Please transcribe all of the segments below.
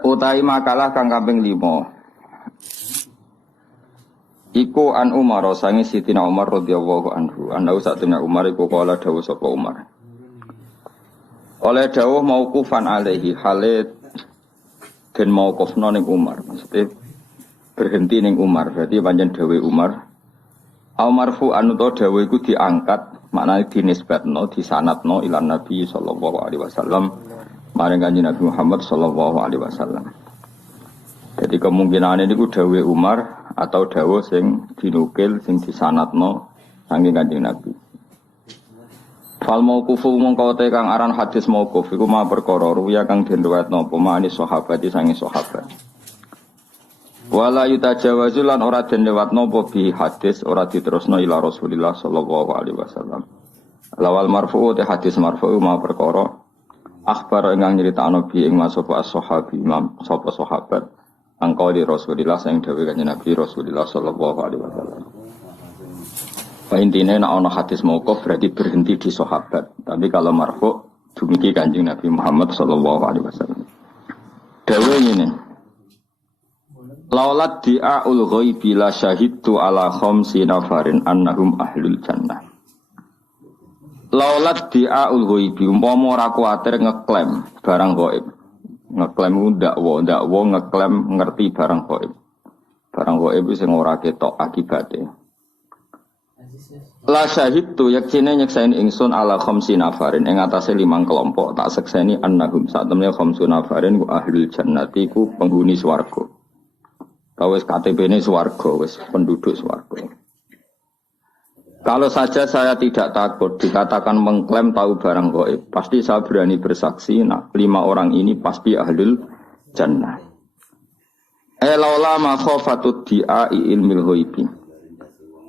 Utai makalah kang kaping 5. Iku an Umar sangi Sitina Umar radhiyallahu anhu. Anda satuna Umar iku kala dawuh sapa Umar. Oleh dawuh mauqufan alaihi halit den mauqufna ning Umar. Maksudnya berhenti ning Umar. Berarti pancen dawuh Umar. Au marfu'an utawa dawuh iku diangkat, maknane dinisbatno, disanadno ila Nabi sallallahu alaihi wasallam. Maring Kanjeng Nabi Muhammad sallallahu alaihi wasallam. Jadi kemungkinan ini ku dawuh Umar atau dawuh sing dinukil sing disanadno saking Kanjeng Nabi. Fal mauqufu mongko te kang aran hadis mauquf iku ma perkara ruya kang den riwayatno apa mani sahabat sange sahabat. Wala yutajawazu lan ora den liwatno apa bi hadis ora diterusno ila Rasulillah sallallahu alaihi wasallam. Lawal marfu te hadis marfu ma perkara akhbar ingkang nyritakno bi ing masapa as-sahabi imam sapa sahabat angka di Rasulillah sing dawuh Kanjeng Nabi Rasulillah sallallahu alaihi wasallam. Intine nek ana hadis mauquf berarti berhenti di sahabat. Tapi kalau marfu dumugi Kanjeng Nabi Muhammad sallallahu alaihi wasallam. Dawuh ngene. Laulat di'aul ghaibi la syahidtu ala khamsi nafarin annahum ahlul jannah. Laulat di'aul ghaibi umpama ora kuwatir ngeklaim barang gaib. Ngeklaim ndakwa ngeklaim ngerti barang gaib. Barang gaib sing ora ketok akibate. La syahidtu yaktine nyeksaini ingsun ala khamsi nafarin ing atase 5 kelompok tak sekseni annahum satemene khamsu nafarin ku ahlul jannati ku penghuni swarga. Wis KTP-ne swarga, wis penduduk swarga. Kalau saja saya tidak takut dikatakan mengklaim tahu barang gaib, pasti saya berani bersaksi, 5 orang ini pasti ahlul jannah. Laula ma khafatud di'a ilmil ghaibi.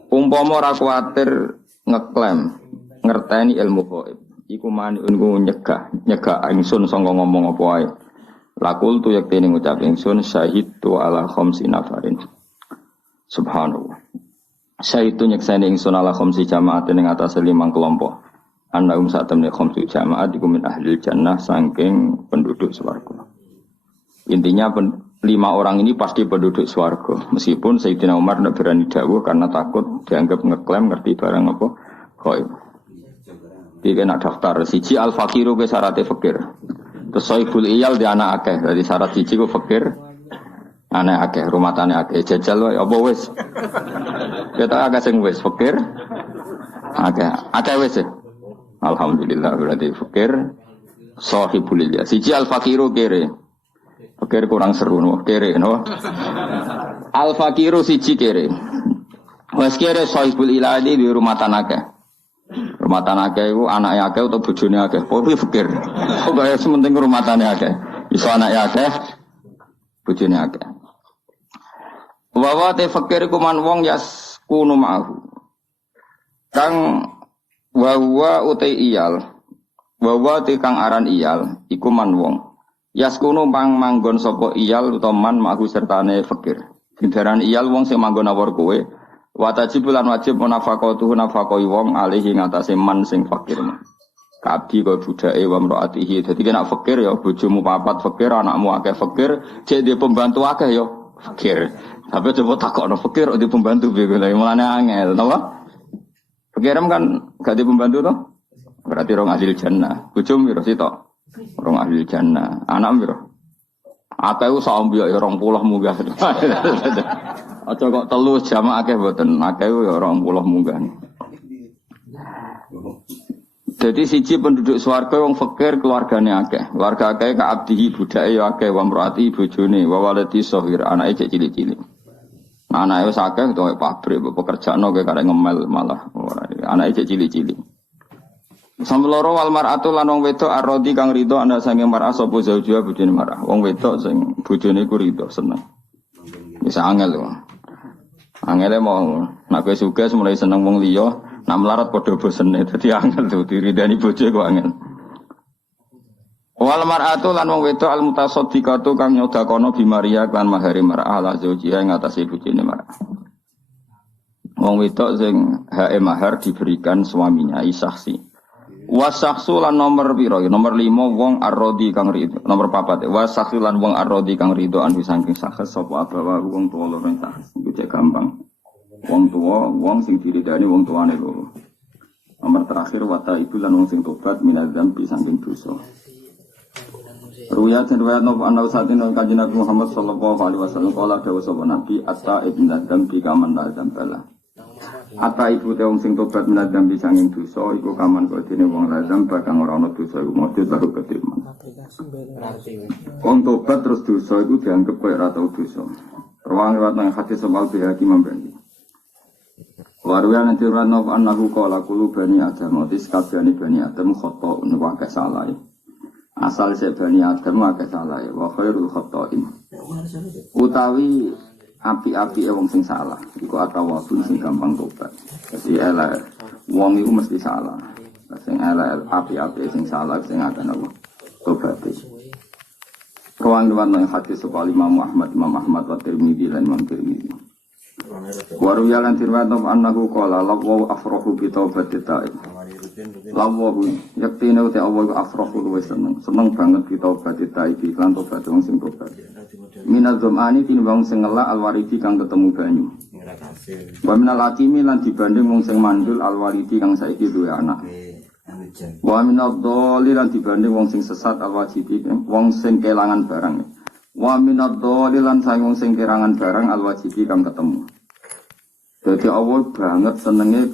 Umpama ora kuwatir ngeklaim ngerteni ilmu gaib, iku maniun ku nyegah ingsun sanga ngomong apa wae. Lakul tu yaktene ngucap ingsun syahidtu ala khamsi nafarin. Subhanallah. Syahidtu nyekseni ingsun ala khamsi jama'atin ing atase 5 kelompok. Annahum satamne khamsi jama'at iku min ahli jannah saking penduduk swarga. Intinya 5 orang ini pasti penduduk swarga. Meskipun Sayyidina Umar tidak berani dawuh karena takut dianggap ngeklaim ngerti barang apa gaib. Iki kena daftar siji al-faqiru ke syaratnya fakir. Terus soibul iyal di anak akeh, dari syarat cici ku fakir, anak akeh, rumah tani akeh, jajal wae, apa wis? Kita agak sing wis fakir, akeh wis. Alhamdulillah berarti fakir, sohibul iyal. Siji al fakiru kere, fakir kurang seru, no kere, no. Al fakiru siji kere, wis kere sohibul iyal di rumah tani akeh. Rumah tanah akeh iku anake akeh utawa bojone akeh. Pokoke fikir. Pokoke sementing rumah tanah akeh. Iso anake akeh, bojone akeh. Wa te fikir iku man wong yas kunu ma'hu. Kang wa utai iyal. Wa te kang aran iyal iku man wong. Yas kunu manggon sapa iyal utawa man ma'hu sertane fikir. Sindaran iyal wong sing manggon awor kowe. Wajib lan wajib nafaqatuhu nafaqoi wong alihi ngatasé man sing fakir. Kabdi kaya budake wa mraatihi. Dadi nek fakir ya bojomu papat fakir, anakmu akeh fakir, jek dhe pembantu akeh ya fakir. Tapi coba takokno fakir di pembantu piye lha mulane angel, napa? Fakirem kan gak di pembantu to? Berarti rong ahli jannah. Bojomu piro sitok? Rong ahli jannah. Anak piro? Akeh sampe ya 20 munggah. Aja kok telu jamaah akeh mboten, akeh ya 20 munggah. Jadi siji penduduk swarga wong fakir keluargane akeh. Keluarga akeh ka abdihi budake ya akeh wa mraati bojone wa waladi shahir anake cek cilik-cilik. Anake wis akeh to pabrik pekerjaane kaya karek ngemel malah anake cek cilik-cilik. Samloro wal mar'atu lan wong wedok arodi kang rido ana sange mar'ah sapa zaujua bojone mar'ah. Wong wedok sing bojone ku rido seneng. Bisa angel lho. Angele mau nek wis sugih mulai seneng wong liya, nek melarat padha bosene dadi angel tuh diridani bojo kok angel. Wal mar'atu lan wong wedok al mutasaddiqatu kang nyodakono bi Maria kan mahari mar'ah la zaujiha ing atase bojone mar'ah. Wong wedok sing hae mahar diberikan suaminya isaksi. Wasakhsu lan nomor piro? Nomor 5 wong arrodi kang rido. Nomor 4 wasakhsu lan wong arrodi kang rido anu saking sakhes sapa abawa wong tuwa loro sakhes. Iku cek gampang. Wong tuwa wong sing diridani wong tuane loro. Nomor terakhir wata ibu lan wong sing tobat minadzam bi saking dosa. Ruya riwayat nopo ana satin kanjeng Nabi Muhammad sallallahu alaihi wasallam kala dawuh sapa Nabi atta ibn dzam bi kaman dzam bala. Ata ibu te wong sing tobat minadzam bi saking dosa iku kaman kok dene wong lazam bakang ora ana dosa iku mesti baru keterima. Wong tobat terus dosa iku dianggep koyo ora tau dosa. Ruang riwayat nang hadis soal bihaki membani. Waruya nanti rano anahu kala kulu bani adam otis kabehane bani adam khata wa salah. Asal se bani adam wa salah wa khairul khata'in. Utawi api-api wong sing salah iku atawatu sing gampang tobat. Jadi elek wong iku mesti salah. Sing elek api-api sing salah sing akan apa tobat. Ruang riwayat hadis soal Imam Ahmad wa Tirmidzi lan Imam Tirmidzi. Waru yalan tirwat annahu qala lawu afrahu bi taubati ta'ib. Lawu yaktine uti awal afrahu luwes seneng banget bi taubati ta'ib lan tobat wong sing tobat. Minal dzamani tinimbang sing ngelak alwaridi kang ketemu banyu. Wa minal atimi lan dibanding wong sing mandul alwaridi kang saiki duwe anak. Wa minal dhalil lan dibanding wong sing sesat alwajidi wong sing kelangan barang. Wa minad dhalilan sayung sing kerangan barang alwajibi kang ketemu. Dadi Allah banget senenge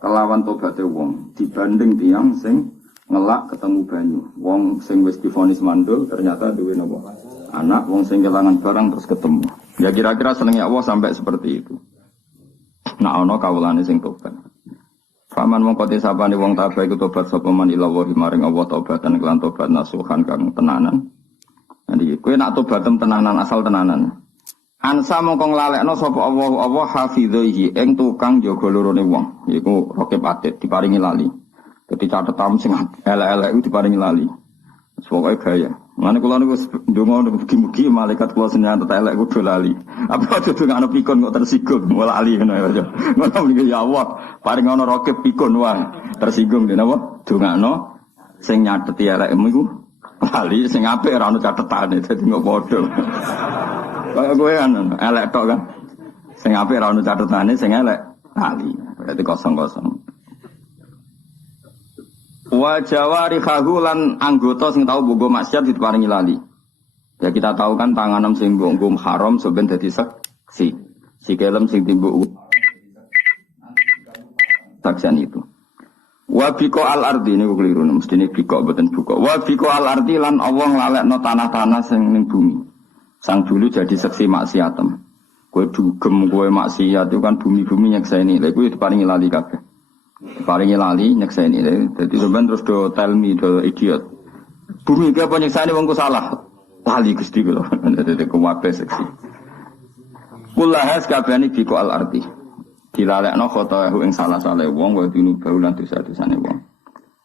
kelawan tobaté wong dibanding tiyang sing ngelak ketemu banyu. Wong sing wis divonis mandul ternyata duwe napa? Anak, wong sing kelangan barang terus ketemu. Ya kira-kira senenge Allah sampai seperti itu. Nah ana kawulane sing tobat. Faman mongko tisabane wong tabah iku tobat sapa man ila wa maring Allah tobatan kelan tobat nasuhan kang tenanan. Jadi, kowe nak tobatem tenanan asal tenanan. Ansa mongko nglalekno sapa Allah hafidhihi ing tukang jaga lorone wong. Iku rokib atit diparingi lali. Dadi catetam sing elek-elek iku diparingi lali. Pokoke gaya. Mane kula niku ndonga mugi-mugi malaikat kula sing nyatet elek kudu lali. Apa kudu ngono pikun kok tersinggung lali ngono ya. Ngono niku ya Allah, paring ana rokib pikun wae. Tersinggung dene apa? Dongakno sing nyateti elekmu iku lali sing apik ora ono catetane dadi nggo padha. Kaya kowe kan elek tok kan. Sing apik ora ono catetane sing elek lali. Berarti kosong-kosong. Wa jawarihahu lan anggota sing tau bogo maksiat diparingi lali. Ya kita tahu kan tanganem sing nggo haram sampeyan dadi seksi. Sikelem sing timbuk saksian itu. Wa biko al ardi niku keliru mestine biko mboten buka. Wa biko al ardi lan Allah nglalekno tanah-tanah sing ning bumi. Sang dulu jadi seksi maksiatem. Kowe dugem kowe maksiat itu kan bumi-bumi nyekseni. Lha iku diparingi lali kabeh. Diparingi lali nyekseni. Dadi sampean terus do tell me do idiot. Bumi iki apa nyekseni wong ku salah. Lali Gusti kula. Dadi kuwabe seksi. Kullahas kabehane biko al ardi. Dilalekno khotohu ing salah-salah wong wa dinu baulan dosa-dosane wong.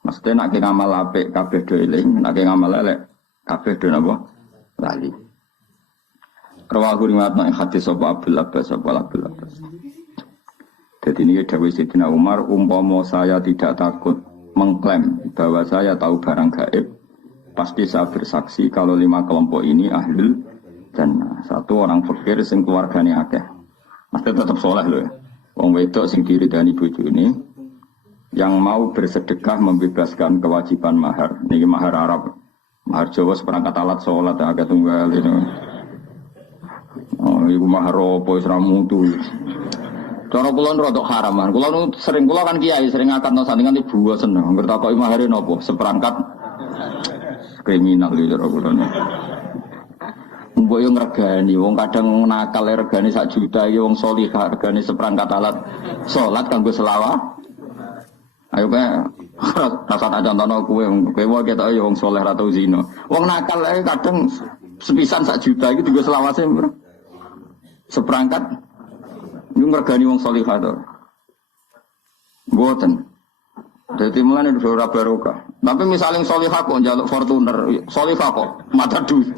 Mesti nek ngamal apik kabeh do eling, nek ngamal elek kabeh do napa? Lali. Rawahu riwayat nang hadis sapa Abdul Abbas sapa Abdul Abbas. Jadi ini dawuh Sayyidina Umar, umpama saya tidak takut mengklaim bahwa saya tahu barang gaib, pasti saya bersaksi kalau 5 kelompok ini ahlul jannah. Satu orang fakir sing keluargane akeh. Mesti tetap saleh lho ya. Wong wedok sing diridani bojone yang mau bersedekah membebaskan kewajiban mahar. Niki mahar Arab. Mahar Jawa seperangkat alat salat agak tunggal itu. Oh, iku mahar opo wis ra mutu. Cara kula rodok haraman. Kula sering kula kan kiai sering akad sandingan ibu seneng. Ngertakoki mahare napa? Seperangkat kriminal iki cara kula. Mbok yo ngregani wong kadang nakal regane 1 juta iki wong salihah regane seperangkat alat salat kanggo selawat. Ayo kae rasa tak contohno kowe wae ketok yo wong saleh ra tau zina. Wong nakal ae kadang sepisan 1 juta iki dienggo selawase seperangkat yo ngregani wong salihah to. Mboten. Dadi mulane ora barokah. Tapi misalnya salihah kok njaluk Fortuner, salihah kok mata duit.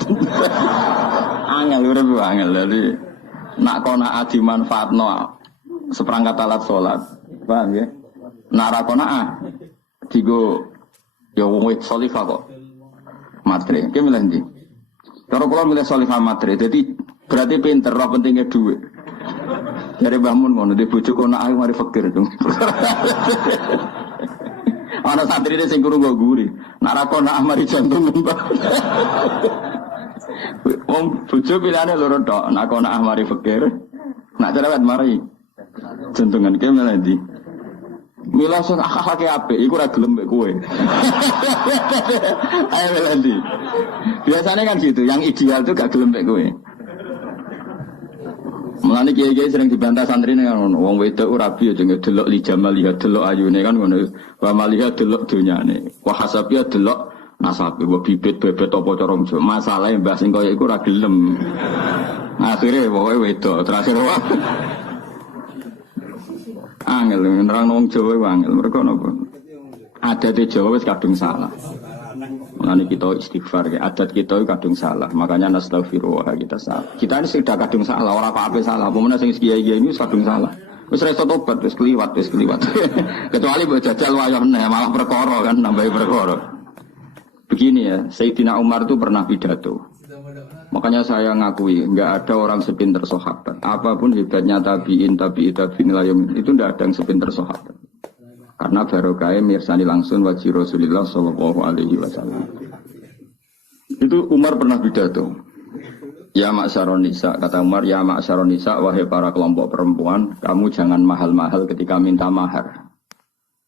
Angel urip angel. Dadi nak kona adi manfaatno seperangkat alat salat. Paham ya? Nak ra kona digo Ya wong salihah kok. Matre, ki milih ndi? Cara kula milih salihah matre. Jadi berarti pinter, ora pentingnya duit. Dari Mbah Mun ngono, di bojo kono ae mari fakir dong. Ana santrine sing krungu guri. Nak ra kono mari jantung mbah. Wong bojo pilihane loro tok, nak kono mari fakir. Nak cerewet mari jantungan ki milih ndi? Mila sak akake apik iku ora gelem mek kowe. Ayo Melandi. Biasanya kan gitu, yang ideal tuh gak gelem mek kowe. Mulane kiai-kiai sering dibantah santrine kan wong wedok ora rabi aja ngedelok li jamal lihat delok ayune kan ngono. Wa maliha delok donyane. Wa hasabiya delok nasabe wa bibit bebet apa cara mjo. Masalahe mbah sing kaya iku ora gelem. Akhire pokoke wedok terakhir wae. Angel nerang wong Jawa angel mereka napa adat Jawa wis kadung salah. Mulane kita istighfar ya adat kita kadung salah. Makanya nastaghfirullah kita salah. Kita ini sudah kadung salah, ora apa-apa salah. Pemenang sing kiai-kiai ini kadung salah. Wis reso tobat wis kliwat. Kecuali mbok jajal wayah neh malah perkara kan nambahi perkara. Begini ya, Sayyidina Umar itu pernah pidato. Makanya saya ngakui, nggak ada orang sepinter sahabat. Apapun hebatnya tabiin layum itu nggak ada yang sepinter sahabat. Karena barokahnya mirsani langsung wajib Rasulullah Shallallahu Alaihi Wasallam. Itu Umar pernah pidato. Ya ma'syaron nisa, kata Umar, ya ma'syaron nisa, wahai para kelompok perempuan, kamu jangan mahal-mahal ketika minta mahar.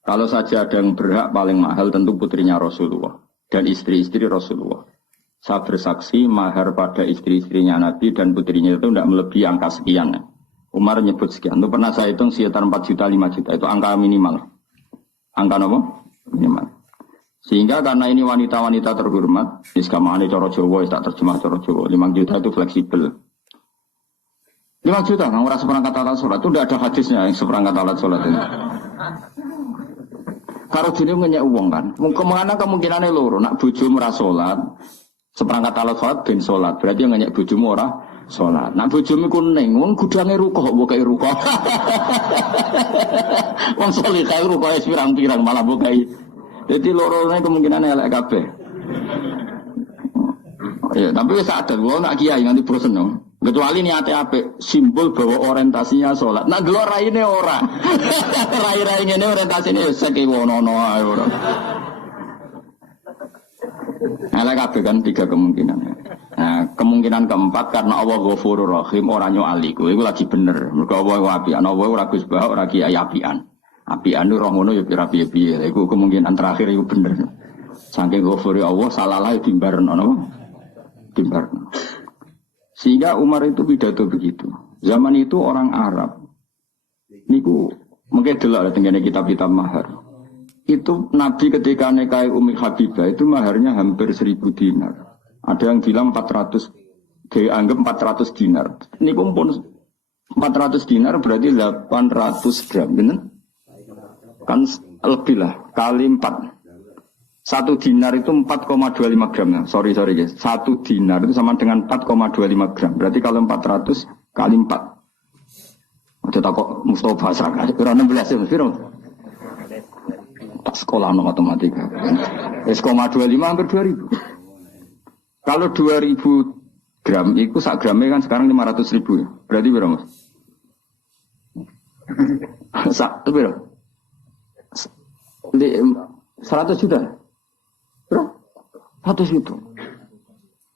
Kalau saja ada yang berhak paling mahal, tentu putrinya Rasulullah dan istri-istri Rasulullah. Saya bersaksi mahar pada istri-istrinya Nabi dan putrinya itu tidak melebihi angka sekian. Umar nyebut sekian. Itu pernah saya hitung sekitar 4 juta, 5 juta. Itu angka minimal. Angka apa? Minimal. Sehingga karena ini wanita-wanita terhormat, iskamane cara Jawa, tak terjemah cara Jawa. 5 juta itu fleksibel. 5 juta, nggak merasa seperangkat alat sholat. Itu tidak ada hadisnya yang seperangkat alat sholat ini. Kalau jenis ngenyek uang kan. Kemana kemungkinannya loro. Nak bojo merasa sholat. Seperangkat alat sholat ben sholat. Berarti yang ngenyek bojomu ora sholat. Nak bojomu kuning. Wong gudangnya rukoh. Bukai rukoh. Wong sholat kaya rukoh. Pirang-pirang malah bukai. Jadi lorone kemungkinannya elek kabeh. Ya, tapi wis sadar wae nak kiai nganti bosen no. Kecuali niate apik, simbol bahwa orientasinya salat. Nak delok raine ora. Rai-rai ngene orientasine wis sekewono ae ora. Elek kabeh kan 3 kemungkinan. Nah, kemungkinan keempat karena Allah Ghafurur Rahim ora nyoali kuwi iku lagi bener. Mergo Allah apian, Allah ora Gus Bah, ora kiai apian. Apian roh ngono ya piye-piye. Iku kemungkinan terakhir iku bener. Saking Ghafuri Allah salalah dimbarno napa? Dimbarno. Sehingga Umar itu pidato begitu. Zaman itu orang Arab niku mungkin delok tengene kitab-kitab mahar. Itu Nabi ketika nikahi Ummi Habibah itu maharnya hampir 1000 dinar. Ada yang bilang 400, dianggap 400 dinar. Ini pun 400 dinar berarti 800 gram, benar? Kan lebih lah, kali 4. 1 dinar itu 4,25 gram. Sorry guys. 1 dinar itu sama dengan 4,25 gram. Berarti kalau 400 kali 4. Ada tak kok Mustafa Saka. Kira 16 ya, Firo. Tak sekolah no matematika. 1,25 hampir 2000. Kalau 2000 gram, itu sak gramnya kan sekarang 500.000 ya. Berarti berapa mas? Sak, itu berapa? 100 juta. Berapa? 100 juta.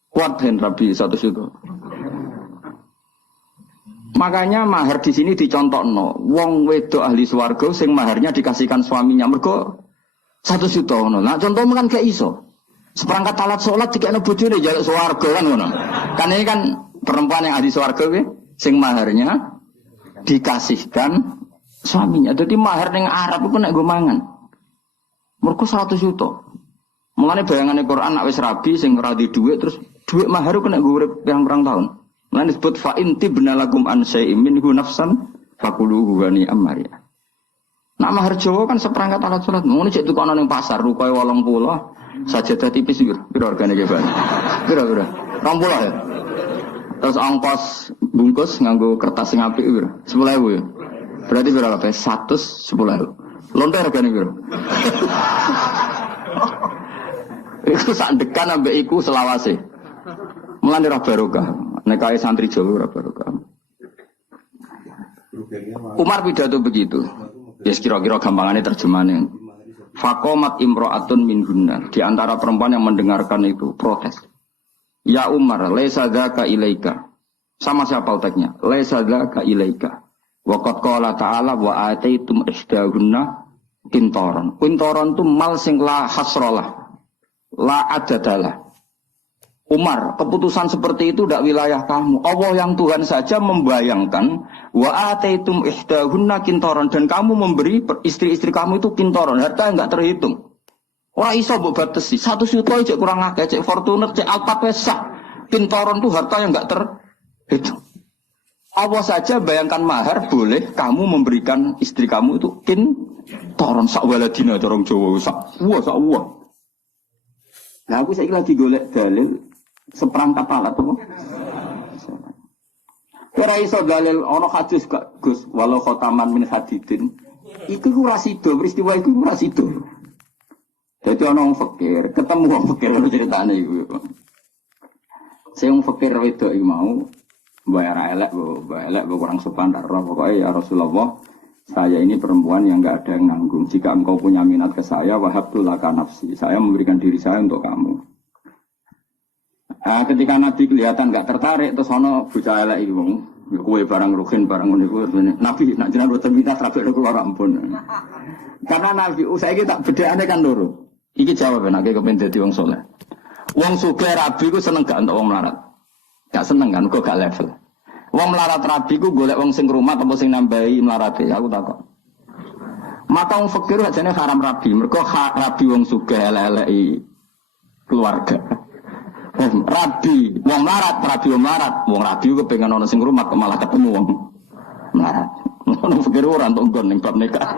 Kuat hen Rabi 100 juta. Makanya mahar di sini dicontohno. Wong wedok ahli swarga sing maharnya dikasihkan suaminya mergo 100 juta ngono. Nah contoh kan gak iso. Seperangkat alat sholat dikene bojone njaluk swarga kan ngono. Kan ini kan perempuan yang ahli swarga kuwi sing maharnya dikasihkan suaminya. Jadi mahar ning Arab iku nek nggo mangan. Mergo 100 juta. Mulane bayangane Quran nek wis rabi sing ora di dhuwit terus dhuwit mahar ku nek nggo urip pirang-pirang tahun. Lan disebut fa inti binalakum an syai'in minhu nafsan fakuluhu wa ni'amariya. Nak mahar Jawa kan seperangkat alat salat. Ngono cek tukono ning pasar rukoe 80, sajadah tipis piro hargane ge, Pak? Piro? 20 ya. Terus ongkos bungkus nganggo kertas sing apik piro? 10.000 ya. Berarti piro kabeh? 110.000. Lontar hargane piro? Iku sak dekan ambek iku selawase. Mulane ora barokah. Nek kae santri Jawa ora barokah. Umar pidato begitu. Ya kira-kira gampangannya terjemahannya. Fakomat imro'atun minhunna. Di antara perempuan yang mendengarkan itu protes. Ya Umar, laisa dzaka ilaika. Sama siapa letaknya? Laisa dzaka ilaika. Wa qad qala ta'ala wa ataitum ihdahunna qintaran. Qintaran itu mal sing la hasralah. La adadalah. Umar, keputusan seperti itu tidak wilayah kamu. Allah yang Tuhan saja membayangkan wa ataitum ihdahunna qintaran dan kamu memberi istri-istri kamu itu qintaran, harta yang enggak terhitung. Ora iso mbok batesi. 1 juta cek kurang akeh, cek Fortuner, cek Alphard pesak. Qintaran itu harta yang enggak terhitung. Allah saja bayangkan mahar boleh kamu memberikan istri kamu itu qintaran sak waladina corong Jawa sak uwa. Nah aku saiki lagi golek dalil seperangkat alat apa? Ora iso dalil ana hadis gak Gus walau khotaman min hadidin. Iku ora sida, peristiwa iku ora sida. Dadi ana wong fakir, ketemu wong fakir lho ceritane iku. Sing wong fakir wedok iki mau bayar elek kurang sopan darah pokoknya ya Rasulullah saya ini perempuan yang enggak ada yang nanggung. Jika engkau punya minat ke saya, wahabtu laka nafsi. Saya memberikan diri saya untuk kamu. Nah, ketika Nabi kelihatan enggak tertarik, terus ono bocah elek iki wong, kowe barang ruhin barang ngene iku. Nabi nak jenengan boten minat rapi keluar ampun. Karena Nabi saiki tak bedakane kan loro. Iki jawaban nek kepen dadi wong saleh. Wong sugih rabi ku seneng gak untuk wong melarat. Gak seneng kan kok gak level. Wong melarat rabi ku golek wong sing rumah apa sing nambahi melarate, aku takok. Maka wong fakir ajane haram rabi, mergo rabi wong sugih elek-eleki keluarga. Rabi wong melarat, wong rabi ku pengen ana sing rumah kok malah ketemu wong melarat. Wong fakir ora entuk nggon ning bab nikah.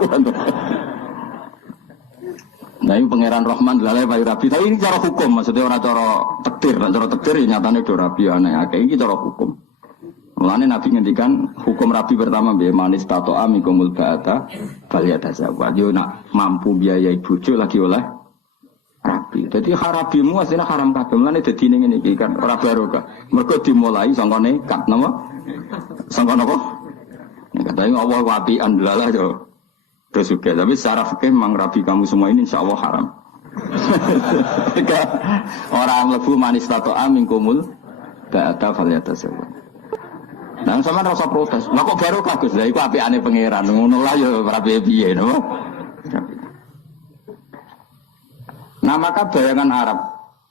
Nah ini pangeran Rahman lalai bayi rabi, tapi ini cara hukum, maksudnya orang cara takdir, cara takdir nyatanya do rabi aneh, kayak ini cara hukum. Mulanya Nabi ngendikan hukum rabi pertama biaya manis tato amikumul ba'ata baliyata zawad. Yo nak mampu biayai bojo lagi oleh rabi. Jadi harabimu aslinya haram kabeh. Mulanya dadi ning ngene iki kan ora barokah. Mergo dimulai sangka nekat napa? Sangka napa? Nek katanya Allah wapian lalah yo. Terus juga, tapi secara fikih memang rabi kamu semua ini insya Allah haram. Orang lebu manis tato amikumul ba'ata baliyata zawad. Nah, sama rasa protes. Lah kok baru kagus lah iku apikane pangeran. Ngono lah ya rapi piye no. Nah, maka bayangan Arab.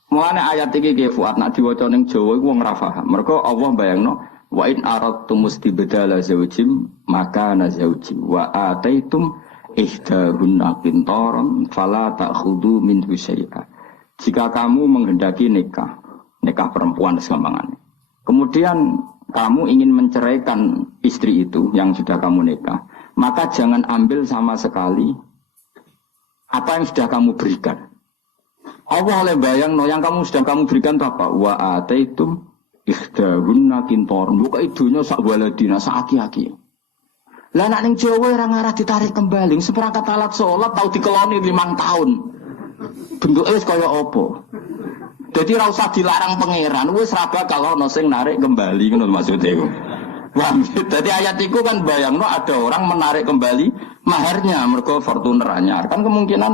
Mulane ayat iki ki Fuad nak diwaca ning Jawa iku wong ra paham. Mergo Allah bayangno wa in aradtum mustibdala zawjim maka nazawjim wa ataitum ihdahunna qintaran fala ta'khudhu minhu syai'a. Jika kamu menghendaki nikah perempuan segampangannya. Kemudian kamu ingin menceraikan istri itu yang sudah kamu nikah, maka jangan ambil sama sekali apa yang sudah kamu berikan. Allah oleh bayang yang sudah kamu berikan itu apa? Wa ataitum ihdahunna qintaran. Buka idunya sak waladina sak aki-aki. Lah nek ning Jawa ora ngarah ditarik kembali, seperangkat alat salat tau dikeloni 5 tahun. Bentuke wis kaya apa? Jadi ora usah dilarang pangeran, wis ra bakal ana sing narik kembali ngono maksudnya iku. Paham? Dadi ayat iku kan bayangno ada orang menarik kembali maharnya mergo Fortuner anyar. Kan kemungkinan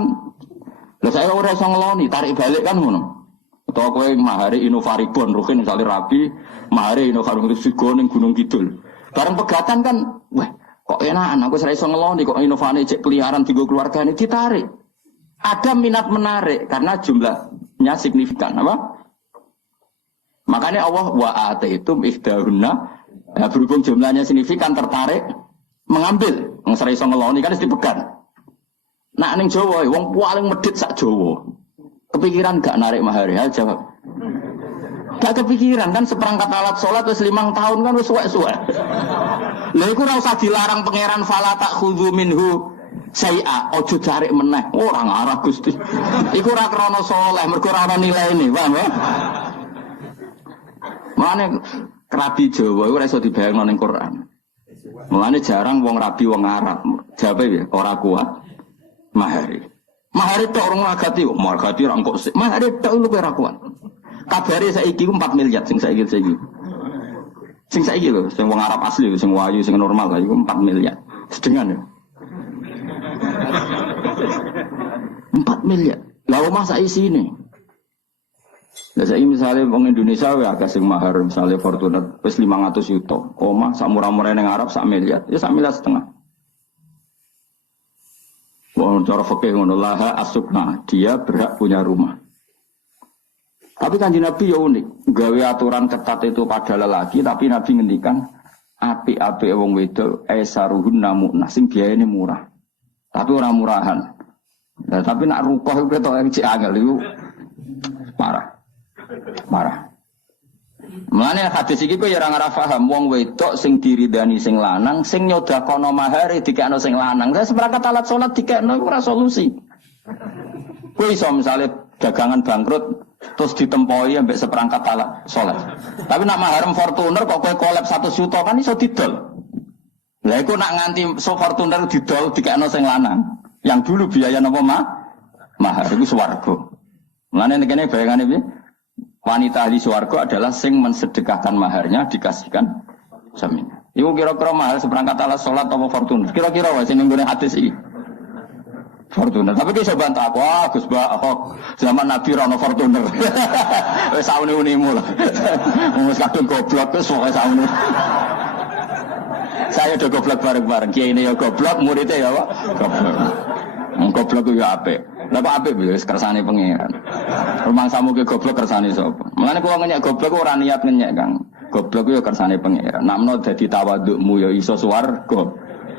lha saya ora iso ngeloni, tarik balik kan ngono. Utawa kowe mahari Innovaribon rukin misalnya rabi, mahari Innovaribon Sigo ning Gunung Kidul. Bareng pegatan kan, wah kok enakan aku ora iso ngeloni kok Innovane cek peliharaan digo keluargane ditarik. Ada minat menarik karena jumlahnya signifikan apa? Makanya Allah wa ataitum ihdahunna berhubung jumlahnya signifikan tertarik mengambil wong ora iso ngeloni kan dipegat. Nak ning Jawa wong paling medhit sak Jawa. Kepikiran gak narik mahar ya jawab. Gak kepikiran kan seperangkat alat sholat wis 5 tahun kan wis suwek-suwek. Lha iku ora usah dilarang pangeran fala ta'khudhu minhu syai'a, ojo cari meneh. Ora ngarah Gusti. Iku ora krana saleh, mergo ora ana nilaine, paham ya? Mane rabi Jawa iku ora iso dibayangno ning Quran. Mulane jarang wong rabi wong Arab. Jawabe ya ora kuat mahari. Mahar itu orang ngagati, margati orang kok. Mahar itu lu perakuan. Kabare saiki ku 4 miliar sing saiki. Sing saiki lho, sing wong Arab asli, sing wayu, sing normal iku 4 miliar. Sedengan ya. 4 miliar. Lah omah sak isine. Lah saiki misale wong Indonesia wae agak sing mahar misale Fortuner wis 500 juta. Omah sak murah-murah ning Arab sak miliar. Ya sak miliar setengah. Wong cara fikih ngono laha asukna, dia berhak punya rumah. Tapi Kanjeng Nabi ya unik, gawe aturan ketat itu pada lelaki, tapi Nabi ngendikan apik-apik wong wedok aisaruhun namuna sing biayane murah. Tapi ora murahan. Nah, tapi nak rukoh iku ketok cek angel iku parah. Parah. Mulane hadis iki kowe ya ora ngarah paham wong wedok sing diridani sing lanang sing nyodakono mahare dikekno sing lanang. Saya seperangkat alat salat dikekno iku ora solusi. Kowe iso misale dagangan bangkrut terus ditempoi ambek seperangkat alat salat. Tapi nak mahar Fortuner kok kowe kolab 1 juta kan iso didol. Lah iku nak nganti Fortuner didol dikekno sing lanang. Yang dulu biaya napa mahar iku swarga. Mulane kene bayangane piye? Wanita ahli swarga adalah sing mensedekahkan maharnya dikasihkan suaminya. Iku kira-kira mahar seperangkat alat salat atau Fortuner. Kira-kira wae sing nggone hadis iki. Fortuner. Tapi ki iso bantah aku, Gus Ahok. Zaman Nabi rono Fortuner. Wis saune-unimu lah. Wis kadung goblok wis pokoke saune. Saya udah goblok bareng-bareng. Kiai ini ya goblok, muridnya ya apa? Goblok. Goblok itu ya apik. Lah kok apik wis kersane pangeran. Rumah samu ke goblok kersane sapa? Mulane kula ngenyek goblok ora niat ngenyek, Kang. Goblok yo kersane pangeran. Namno dadi tawadukmu ya iso swarga.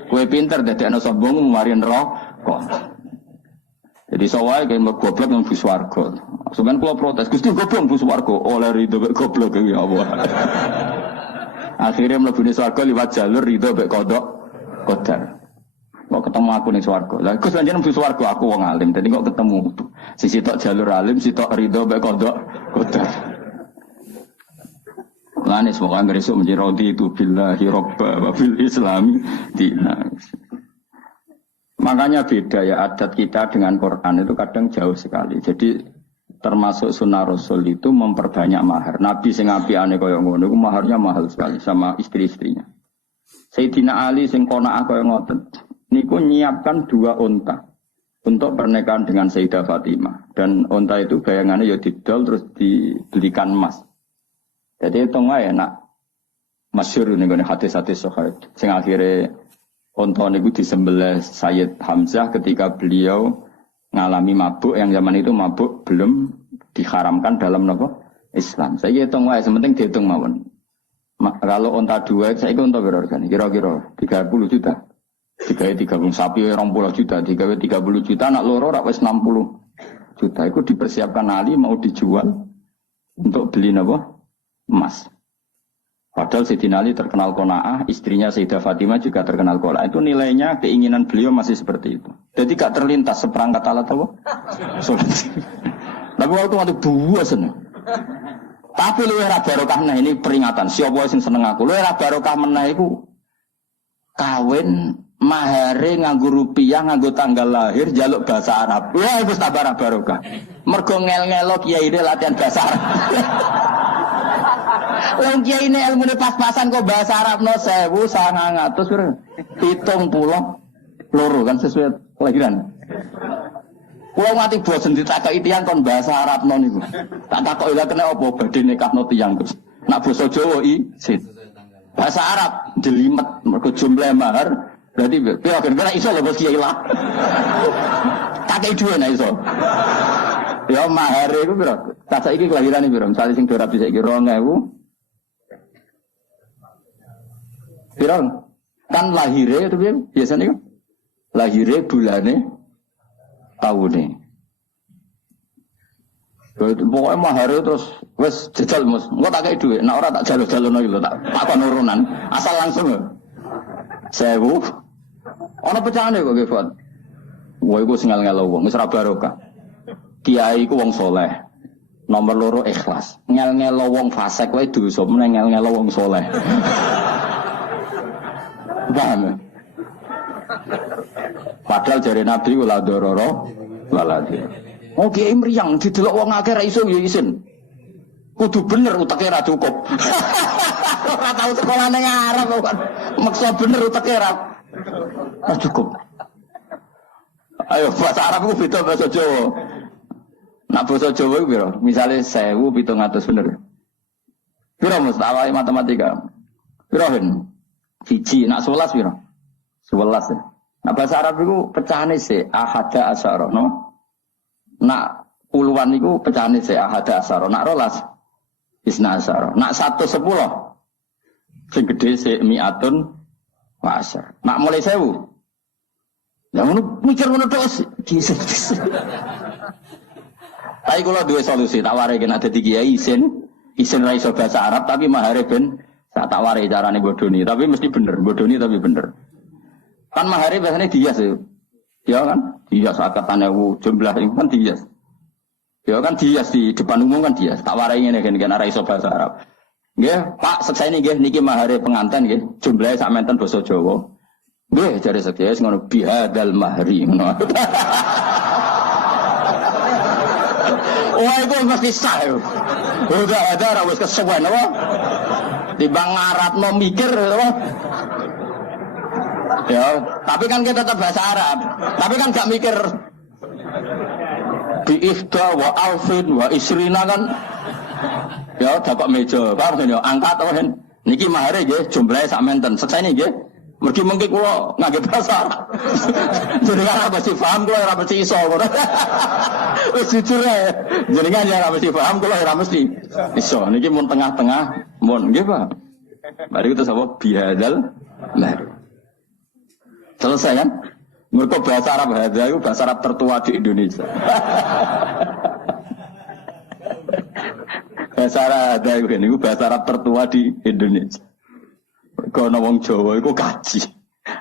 Kowe pinter dadekno sombongmu mari neraka. Jadi sowae kayak goblok yang bus swarga. Sebenarnya kula protes, Gusti goblok bus swarga oleh rido mek goblok ya Allah. Akhirnya mlebu swarga liwat jalur rido mek kodok kodar. Kok ketemu aku ning swarga. Lah Gus lanjene mlebu swarga aku wong alim. Dadi kok ketemu sisi tok jalur alim, sisi tok rido mek kodok kodar. Lane semoga besok menjadi rodi itu billahi robba wa bil islami dina. Makanya beda ya adat kita dengan Quran itu kadang jauh sekali. Jadi termasuk sunnah Rasul itu memperbanyak mahar. Nabi sing apikane kaya ngono iku maharnya mahal sekali sama istri-istrinya. Sayyidina Ali sing qanaah kaya ngoten. Niku nyiapkan 2 unta untuk pernikahan dengan Sayyidah Fatimah. Dan unta itu bayangannya ya didol terus dibelikan emas. Jadi itu nggak enak. Masyhur nih gue hadis-hadis sahih. Sing akhirnya unta niku disembelih Sayyid Hamzah ketika beliau ngalami mabuk, yang zaman itu mabuk belum diharamkan dalam Islam. Saya hitung wae, sementing dihitung mawon. Kalau unta 2, saya unta berapa kan? Kira-kira 30 juta. 30 sapi 20 juta, 30 juta, anak loro rak wis 60 juta. Itu dipersiapkan Ali mau dijual untuk beli emas. Padahal Sayyidina Ali terkenal qanaah, istrinya Sayyidah Fatimah juga terkenal qanaah. Itu nilainya keinginan beliau masih seperti itu. Jadi gak terlintas seperangkat alat apa? Tapi waktu buasen. Tapi lu ora barokah nah ini peringatan. Siapa sing seneng aku? Lu ora barokah meneh iku kawin mahare nganggo rupiah, nganggo tanggal lahir, jaluk bahasa Arab. Wah, wis tak barokah. Mergo ngel-ngelo kiyaine latihan bahasa Arab. Wong kiyaine ilmune pas-pasan kok bahasa Arab no 1900 piro? 72 kan sesuai kelahiran. Kulo mati bosen ditakoki tiyang kon bahasa Arab no niku. Tak takoki lha kena apa badhe nikahno tiyang terus. Nak basa Jawa isin. Bahasa Arab jelimet mergo jumlah mahar berarti piro kira iso lho bos kiai lah. Kakek dhuwit nek iso. Ya mahar iku piro? Tak saiki kelahirane piro? Misale sing ora bisa iki 2000. Piro? Kan lahire itu biasanya kan lahire bulane tahune. Pokoknya mahare terus wes jajal Mus. Engko tak kei dhuwit, nek ora tak jalo-jalono iki lho, tak kon urunan. Asal langsung lho. 1000. Ana pecahane kok nggih, Fat. Wah iku sing ngel-ngelo wong, wis ra barokah. Kiai iku wong saleh. Nomor 2 ikhlas. Ngel-ngelo wong fasik wae dosa, meneh ngel-ngelo wong saleh. Paham? Padahal jari Nabi la dororo waladi. Oh kiai mriyang didelok wong akeh ra iso ya isin. Kudu bener uteke ra cukup. Ora tau sekolah ning Arab kok. Maksa bener uteke ra cukup. Ayo bahasa Arab ku beda bahasa Jawa. Nak bahasa Jawa ku piro? Misale 1700 bener. Piro mustawai matematika? Piro hen? Siji nak 11 piro? 11 ya. Nah bahasa Arab itu pecahane se ahada asyara no. Nak puluhan itu pecahane se ahada asyara. Nak rolas isna asyara. Nak 110 sing gede se mi'atun wa asyara. Nak mulai 1000 ya ngono mikir ngono tok dis. Tapi kalau dua solusi tak warai kena dadi kiai isin ra iso bahasa Arab tapi mahare ben tak warai carane bodoni tapi mesti bener bodoni tapi bener. Kan mahari biasanya dias ya. Ya kan? Dias akatane jumlah itu kan dias. Ya kan dias di depan umum kan dias. Tak warai ngene kan ora iso bahasa Arab. Nggih, Pak, sekseni nggih niki mahari pengantin nggih. Jumlahe sak menten basa Jawa. Nggih, jare sekseni ngono bihadal mahri ngono. Wah, itu mesti sah. Udah ada wis kesuwen apa? Timbang ngarapno mikir apa? Ya, tapi kan kita tetap bahasa Arab. Tapi kan gak mikir bi ifda wa alfin wa isrina kan. Ya, dapat meja. Paham kan ya? Angkat apa kan? Niki mahare nggih jumlahe sak menten. Seksene nggih. Mergi mengki kula ngangge bahasa Arab. Jenengan ora mesti paham kula ora mesti iso. Wis jujur ae. Jenengan ya ora mesti paham kula ora mesti iso. Niki mun tengah-tengah mun nggih, Pak. Mari kita sapa bihadzal mahar. Selesai kan? Mereka bahasa Arab hadza itu bahasa Arab tertua di Indonesia. Bahasa Arab hadza itu bahasa Arab tertua di Indonesia. Kalau wong Jawa itu kaji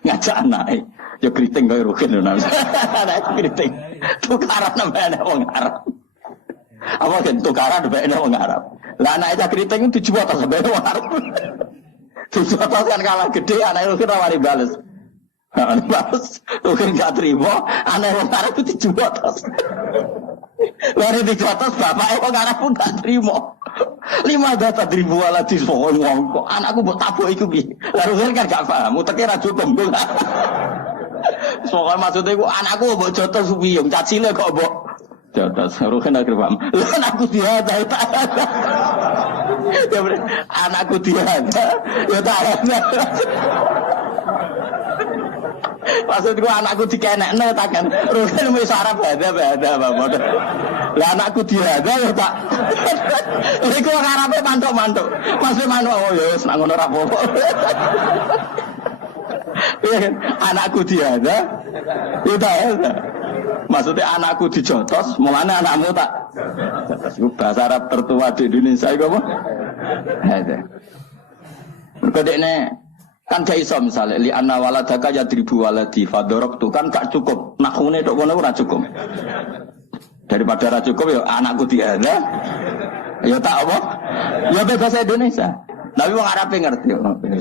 ngajak anake ya kriting kaya rugen lho nang. Anak kriting. Tukaran namanya wong Arab. Apa kan tukaran namanya wong Arab. Lah anak itu kriting itu 7 atas sampai wong Arab. 7 atas kan kalah gede anak itu kita wari bales. Balas, mungkin gak terima, anak orang Arab itu dijuatas. Lari dijuatas, bapak orang Arab pun gak terima. 5 data ribu ala dispoin ngomong, anakku buat tabu itu bi. Lalu kan gak paham, utaknya raju kembung. Soalnya maksudnya anakku buat jotos biung, cacile kok buat jotos. Lalu kan gak paham, anakku dia ada. Anakku dia ada, ya tak ada. Maksudku anakku dikenekne ta kan. Rugen wis Arab ada Bapak. Lah anakku diada ya tak. Iku Arabe mantuk-mantuk. Masih manuk oh ya wis nang ngono ra apa-apa. Anakku diada. Ya tak ada. Maksudnya anakku dijotos, mulane anakmu tak. Iku bahasa Arab tertua di Indonesia iku apa? Ada. Kodene kan gak iso misalnya li anna waladaka yadribu waladi fadorok tuh kan gak cukup nakune tok kono ora cukup daripada ora cukup ya anakku diada ya tak apa ya bahasa Indonesia tapi wong Arabe ngerti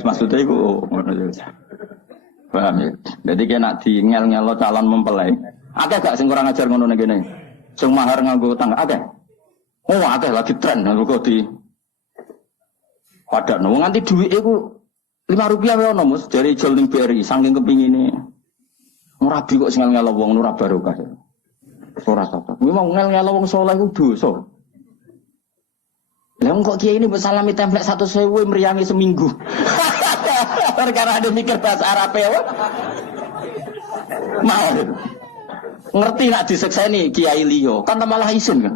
maksudnya iku ngono ya paham ya jadi kena di ngel-ngelo calon mempelai akeh gak sing kurang ajar ngono ngene sing mahar nganggo utang akeh oh akeh lagi tren kok di padakno nganti dhuwit iku Rp5 wae ono Mus dari jol ning BRI saking kepingine. Ora rabi kok sing ngel-ngelo wong ora barokah. Ora sapa. Kuwi mau ngel-ngelo wong saleh ku dosa. Lah kok kiai ini mbok salami template 100.000 meriangi seminggu. Karena ada mikir bahasa Arab ya. Mau. Ngerti nak disekseni kiai liya, kan malah isin kan.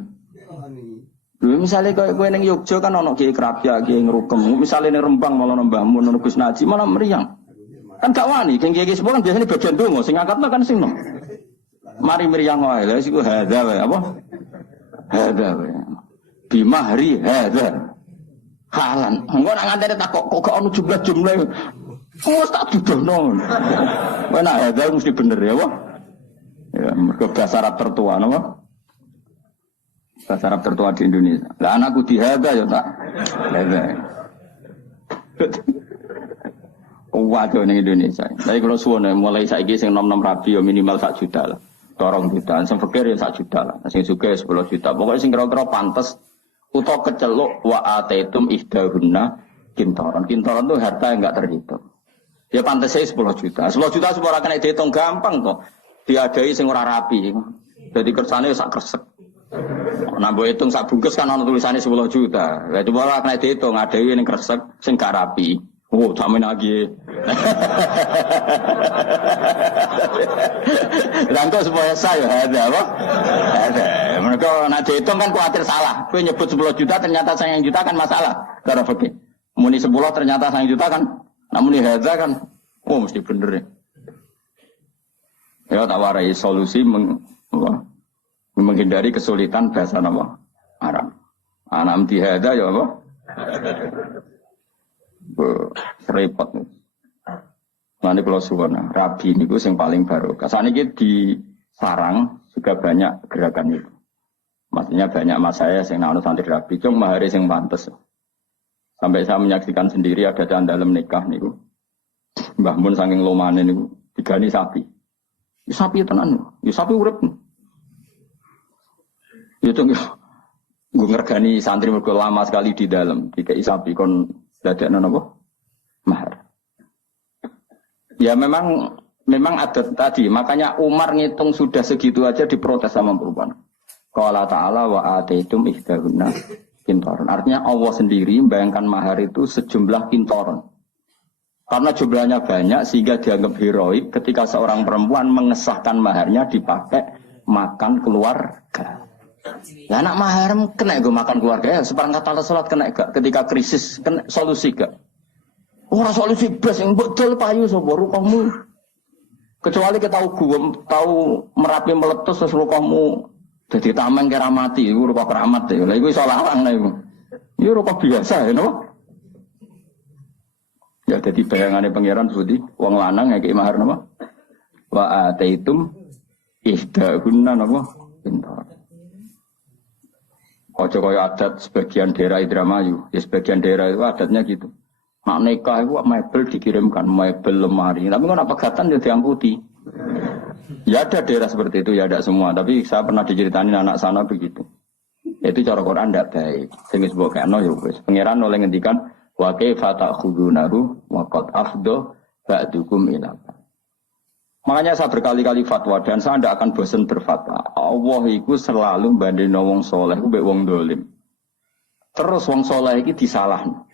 Dulu misalnya kowe ning Yogya kan ono kiai Krapya, kiai Ngrukem. Misalnya ning Rembang malah Mbahmu nang Gus Naji malah meriang. Kan gak wani, kiai semua kan biasanya bagian donga, sing ngangkatno kan sing nom. Mari meriang wae. Lah iku hadza wae apa? Hadza wae. Bimahri hadza. Halan. Engko nak ngandene tak kok gak ono jumlah. Wes tak dudono. Kowe nak hadza mesti bener ya apa? Ya mergo bahasa Arab tertua napa? Bahasa Arab tertua di Indonesia. Lah anakku dihada ya tak. Hadza. Waduh ning Indonesia. Tapi kalau suwone mulai saiki sing nom-nom rabi ya minimal 1 juta lah. Torong jutaan, sing fakir ya 1 juta lah, sing sugih 10 juta. Pokoknya sing kira-kira pantes utawa keceluk wa ataitum ihdahunna kintoron. Kintoron itu harta yang enggak terhitung. Ya pantasnya 10 juta. 10 juta semua kena dihitung gampang kok. Diadai sing ora rapi. Jadi kersane sak kresek. Nah, mbok hitung sak bungkus kan ana tulisannya 10 juta. Lah coba ora kena dihitung adai ning kresek sing gak rapi. Oh, sampe lagi. Langkah supaya saya ada apa? Ada. Mereka nak dihitung kan khawatir salah. Kowe nyebut 10 juta ternyata sayang juta kan masalah. Cara fikih. Muni 10 ternyata sayang juta kan. Namun ini hadza kan, oh mesti bener ya. Ya tak warai solusi menghindari kesulitan bahasa nama Arab. Anam di hadza ya apa? Repot nih. Nanti kalau suwana, rabi ini gue yang paling baru. Kesan ini di sarang juga banyak gerakan itu. Maksudnya banyak mas saya yang nanu santri rabi, cuma mahari yang pantas. Sampai saya menyaksikan sendiri ada dalam nikah niku. Mbah Mun saking lomane niku digani sapi. Ya sapi tenan. Ya sapi urip. Itu gue ngergani santri mergo lama sekali di dalam. Dikai sapi kon dadekno napa? Mahar. Ya memang ada tadi. Makanya Umar ngitung sudah segitu aja diprotes sama perempuan. Qala ta'ala wa ataitum ihdahunna kintoron. Artinya Allah sendiri membayangkan mahar itu sejumlah kintoron. Karena jumlahnya banyak sehingga dianggap heroik ketika seorang perempuan mengesahkan maharnya dipakai makan keluarga. Ya anak mahar kena gue makan keluarga ya. Seperangkat alat sholat kena gak? Ketika krisis kena solusi gak? Orang solusi best yang betul payu sobo kamu. Kecuali kita tahu merapi meletus terus kamu jadi tameng kira mati, itu rupa keramat ya. Lah itu iso larang lah itu. Itu rupa biasa ya, no? Ya jadi bayangannya pangeran Budi, wong lanang ya kayak mahar nama. Wa ataitum ihdahunna nama pintar. Ojo kaya adat sebagian daerah Indramayu, ya sebagian daerah itu adatnya gitu. Mak nikah itu mebel dikirimkan, mebel lemari. Tapi kan apa pegatan ya diamputi. Ya ada daerah seperti itu, ya ada semua. Tapi saya pernah diceritain anak sana begitu. Itu cara Quran tidak baik. Sehingga sebuah kena ya wis. Pangeran oleh ngendikan wa kaifa ta'khudunahu wa qad afdo ba'dukum ila. Makanya saya berkali-kali fatwa dan saya tidak akan bosan berfatwa. Allah itu selalu banding wong soleh ku mbek wong dolim. Terus wong soleh iki disalahno.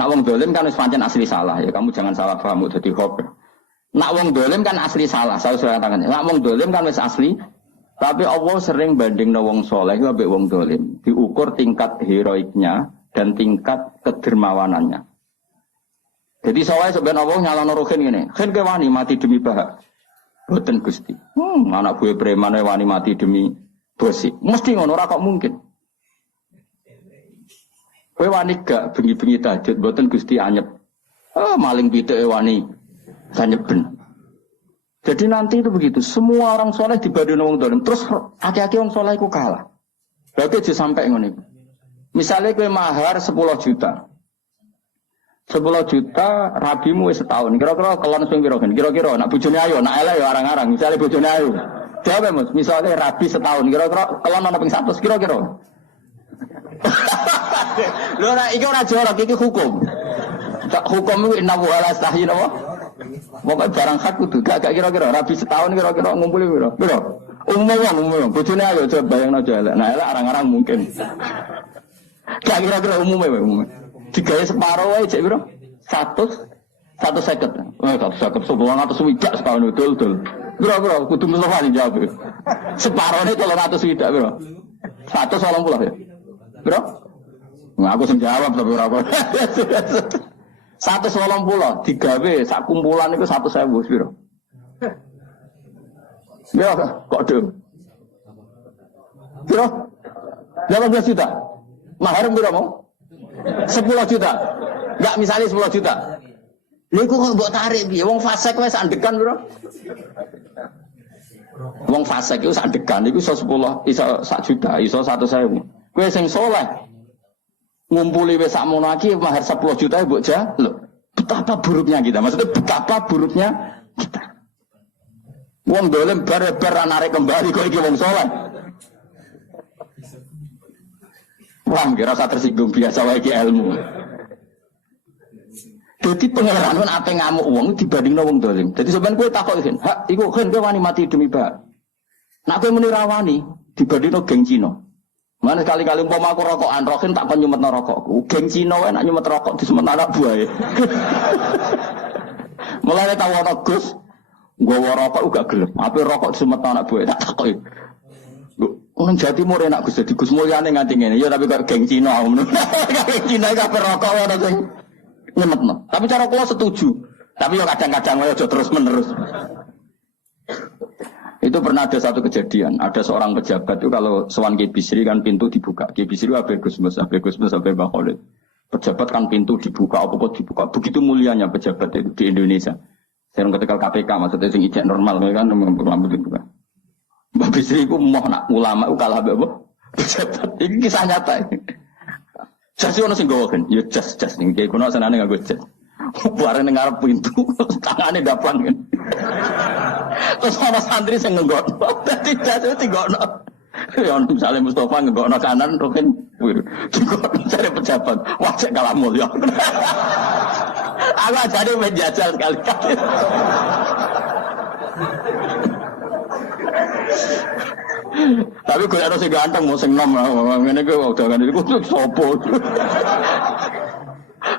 Nak wong dolim kan wis pancen asli salah ya. Kamu jangan salah paham dadi hoax. Nak wong dolim kan asli salah, saya sudah katakan. Nak wong dolim kan wis asli, tapi Allah sering banding wong soleh ambek wong dolim, diukur tingkat heroiknya dan tingkat kedermawanannya. Jadi soalnya sebenarnya Allah nyalano rohin gini, kan ke wani mati demi bahak, boten gusti. Anak gue preman wani mati demi bosi, mesti ngono ora kok mungkin. Gue wani gak bengi-bengi tahajud, boten gusti anyep. Maling pitik wani. Sanyeben. Jadi nanti itu begitu. Semua orang soleh dibanding orang dolim. Terus hati-hati orang soleh itu kalah. Berarti aja sampai ngono. Misalnya gue mahar 10 juta. 10 juta rabimu setahun. Kira-kira kelon sing piro kan? Kira-kira nak bojone ayo, nak elek ya arang-arang. Misalnya bojone ayo. Jawab Mas, misalnya rabi setahun. Kira-kira kelon ana ping 100 kira-kira. Lho ora iki ora jorok iki hukum. Hukum itu innahu ala istahyi napa? Pokoknya barang hak kudu gak kira-kira rabi setahun kira-kira ngumpuli piro? Umum. Bojone ayo coba bayangno aja elek. Nah elek arang-arang mungkin. Gak kira-kira umum. Digawe separo wae cek piro? 150. 150 sebulan atau swidak setahun dul. Piro kudu Mustafa jawab. Separone 300 swidak piro? 180 ya. Piro? Nah, aku sing jawab tapi ora kok. 180 digawe sak kumpulan itu 1.000 piro? Ya kok do. Piro? 18 juta. Mahar piro mau? 10 juta. Enggak misalnya 10 juta. Niku kok mbok tarik piye? Wong fasik wis sandekan piro? Wong fasik iku sandekan iku iso 10, iso 1 juta, iso 100.000. Kowe sing saleh ngumpuli wis sakmono iki mahar 10 juta mbok jaluk. Betapa buruknya kita. Maksudnya betapa buruknya kita. Wong dolim bar-bar narik kembali kok iki wong saleh. Wah, kira rasa tersinggung biasa wae iki ilmu. Jadi pengeran kan apa ngamuk uang dibanding wong dolim. Jadi sebenarnya gue takut kan, hak, iku kan gue wani mati demi bak. Nak gue muni rawani dibanding geng Cina. Mana sekali-kali umpama aku rokokan, rokin tak kon nyumet rokokku. Geng Cina wae nak nyumet rokok di semet anak buah. Mulane tahu ana Gus, nggawa rokok uga gelem. Ape rokok di semet anak buah tak takoki. Nang Jawa Timur enak Gus dadi Gus mulyane nganti ngene. Ya tapi kok geng Cina ngono. Geng Cina kabeh rokok ana sing nyemetno. Tapi cara kula setuju. Tapi yo kadang-kadang wae aja terus-menerus. Itu pernah ada satu kejadian. Ada seorang pejabat itu kalau sowan Ki Bisri kan pintu dibuka. Ki Bisri abe Gusmus sampai Mbah Khalid. Pejabat kan pintu dibuka, apa kok dibuka. Begitu mulianya pejabat itu di Indonesia. Saya ketika KPK maksudnya sing ijek normal kan rambut dibuka. Mbah Bisri itu mau nak ulama itu kalah mbek pejabat. Ini kisah nyata. Jas ono sing gowo kan. Ya jas ning iki kono senane nganggo jas. Bareng ning ngarep pintu, tangane dapan kan. Terus ana santri sing nggokno. Dadi jas itu digokno. Ya ono misale Mustofa nggokno kanan roken. Digokno cari pejabat. Wah cek kalah mulya. Aku ajane menjajal sekali-kali. Tapi gue harus ganteng mau sing nom ngene iki udah kan iku sopo.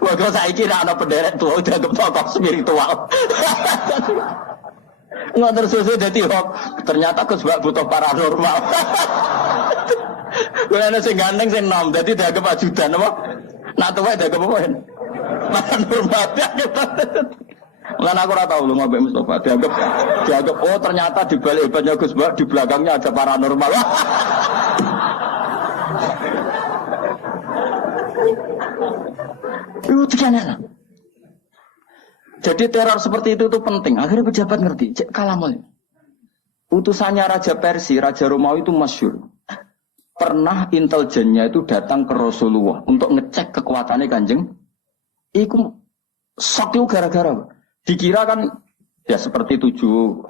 Wah kok saiki ra ana penderet tuwa dianggap tokoh spiritual. Ngono terus dadi hok. Ternyata Gus butuh paranormal. Gue ana sing ganteng sing nom dadi dianggap ajudan apa? Nak tuwa dianggap apa? Paranormal. Lan aku ora tau lu ngombe Mustofa dianggap oh ternyata di balik hebatnya Gus Bak di belakangnya ada paranormal. Itu kan. Jadi teror seperti itu tuh penting. Akhirnya pejabat ngerti. Cek kalamul. Utusannya Raja Persia, Raja Romawi itu masyhur. Pernah intelijennya itu datang ke Rasulullah untuk ngecek kekuatannya Kanjeng. Iku sok itu gara-gara. Dikira kan ya seperti tujuh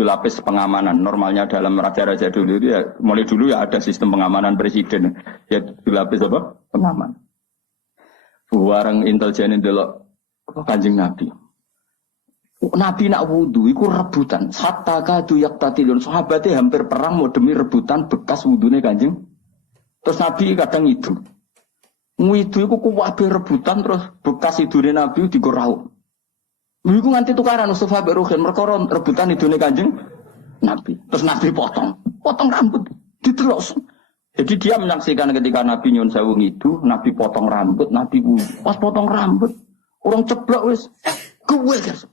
lapis pengamanan. Normalnya dalam raja-raja dulu itu ya mulai dulu ya ada sistem pengamanan presiden. Ya 7 lapis apa? Pengaman. Bareng intelijen delok Kanjeng Nabi. Nabi nak wudu iku rebutan. Hatta kadu yaqtatilun. Sahabatnya hampir perang mau demi rebutan bekas wudune Kanjeng. Terus Nabi kadang itu. Ngidu iku kuwabe rebutan terus bekas idune Nabi digorau. Iku nganti tukaran Mustafa mbek Ruhin merkara rebutan idune Kanjeng Nabi. Terus Nabi potong rambut, ditelok. Jadi dia menyaksikan ketika Nabi nyun sewu ngidu, Nabi potong rambut, Nabi pas potong rambut, orang ceblok wis kuwe guys.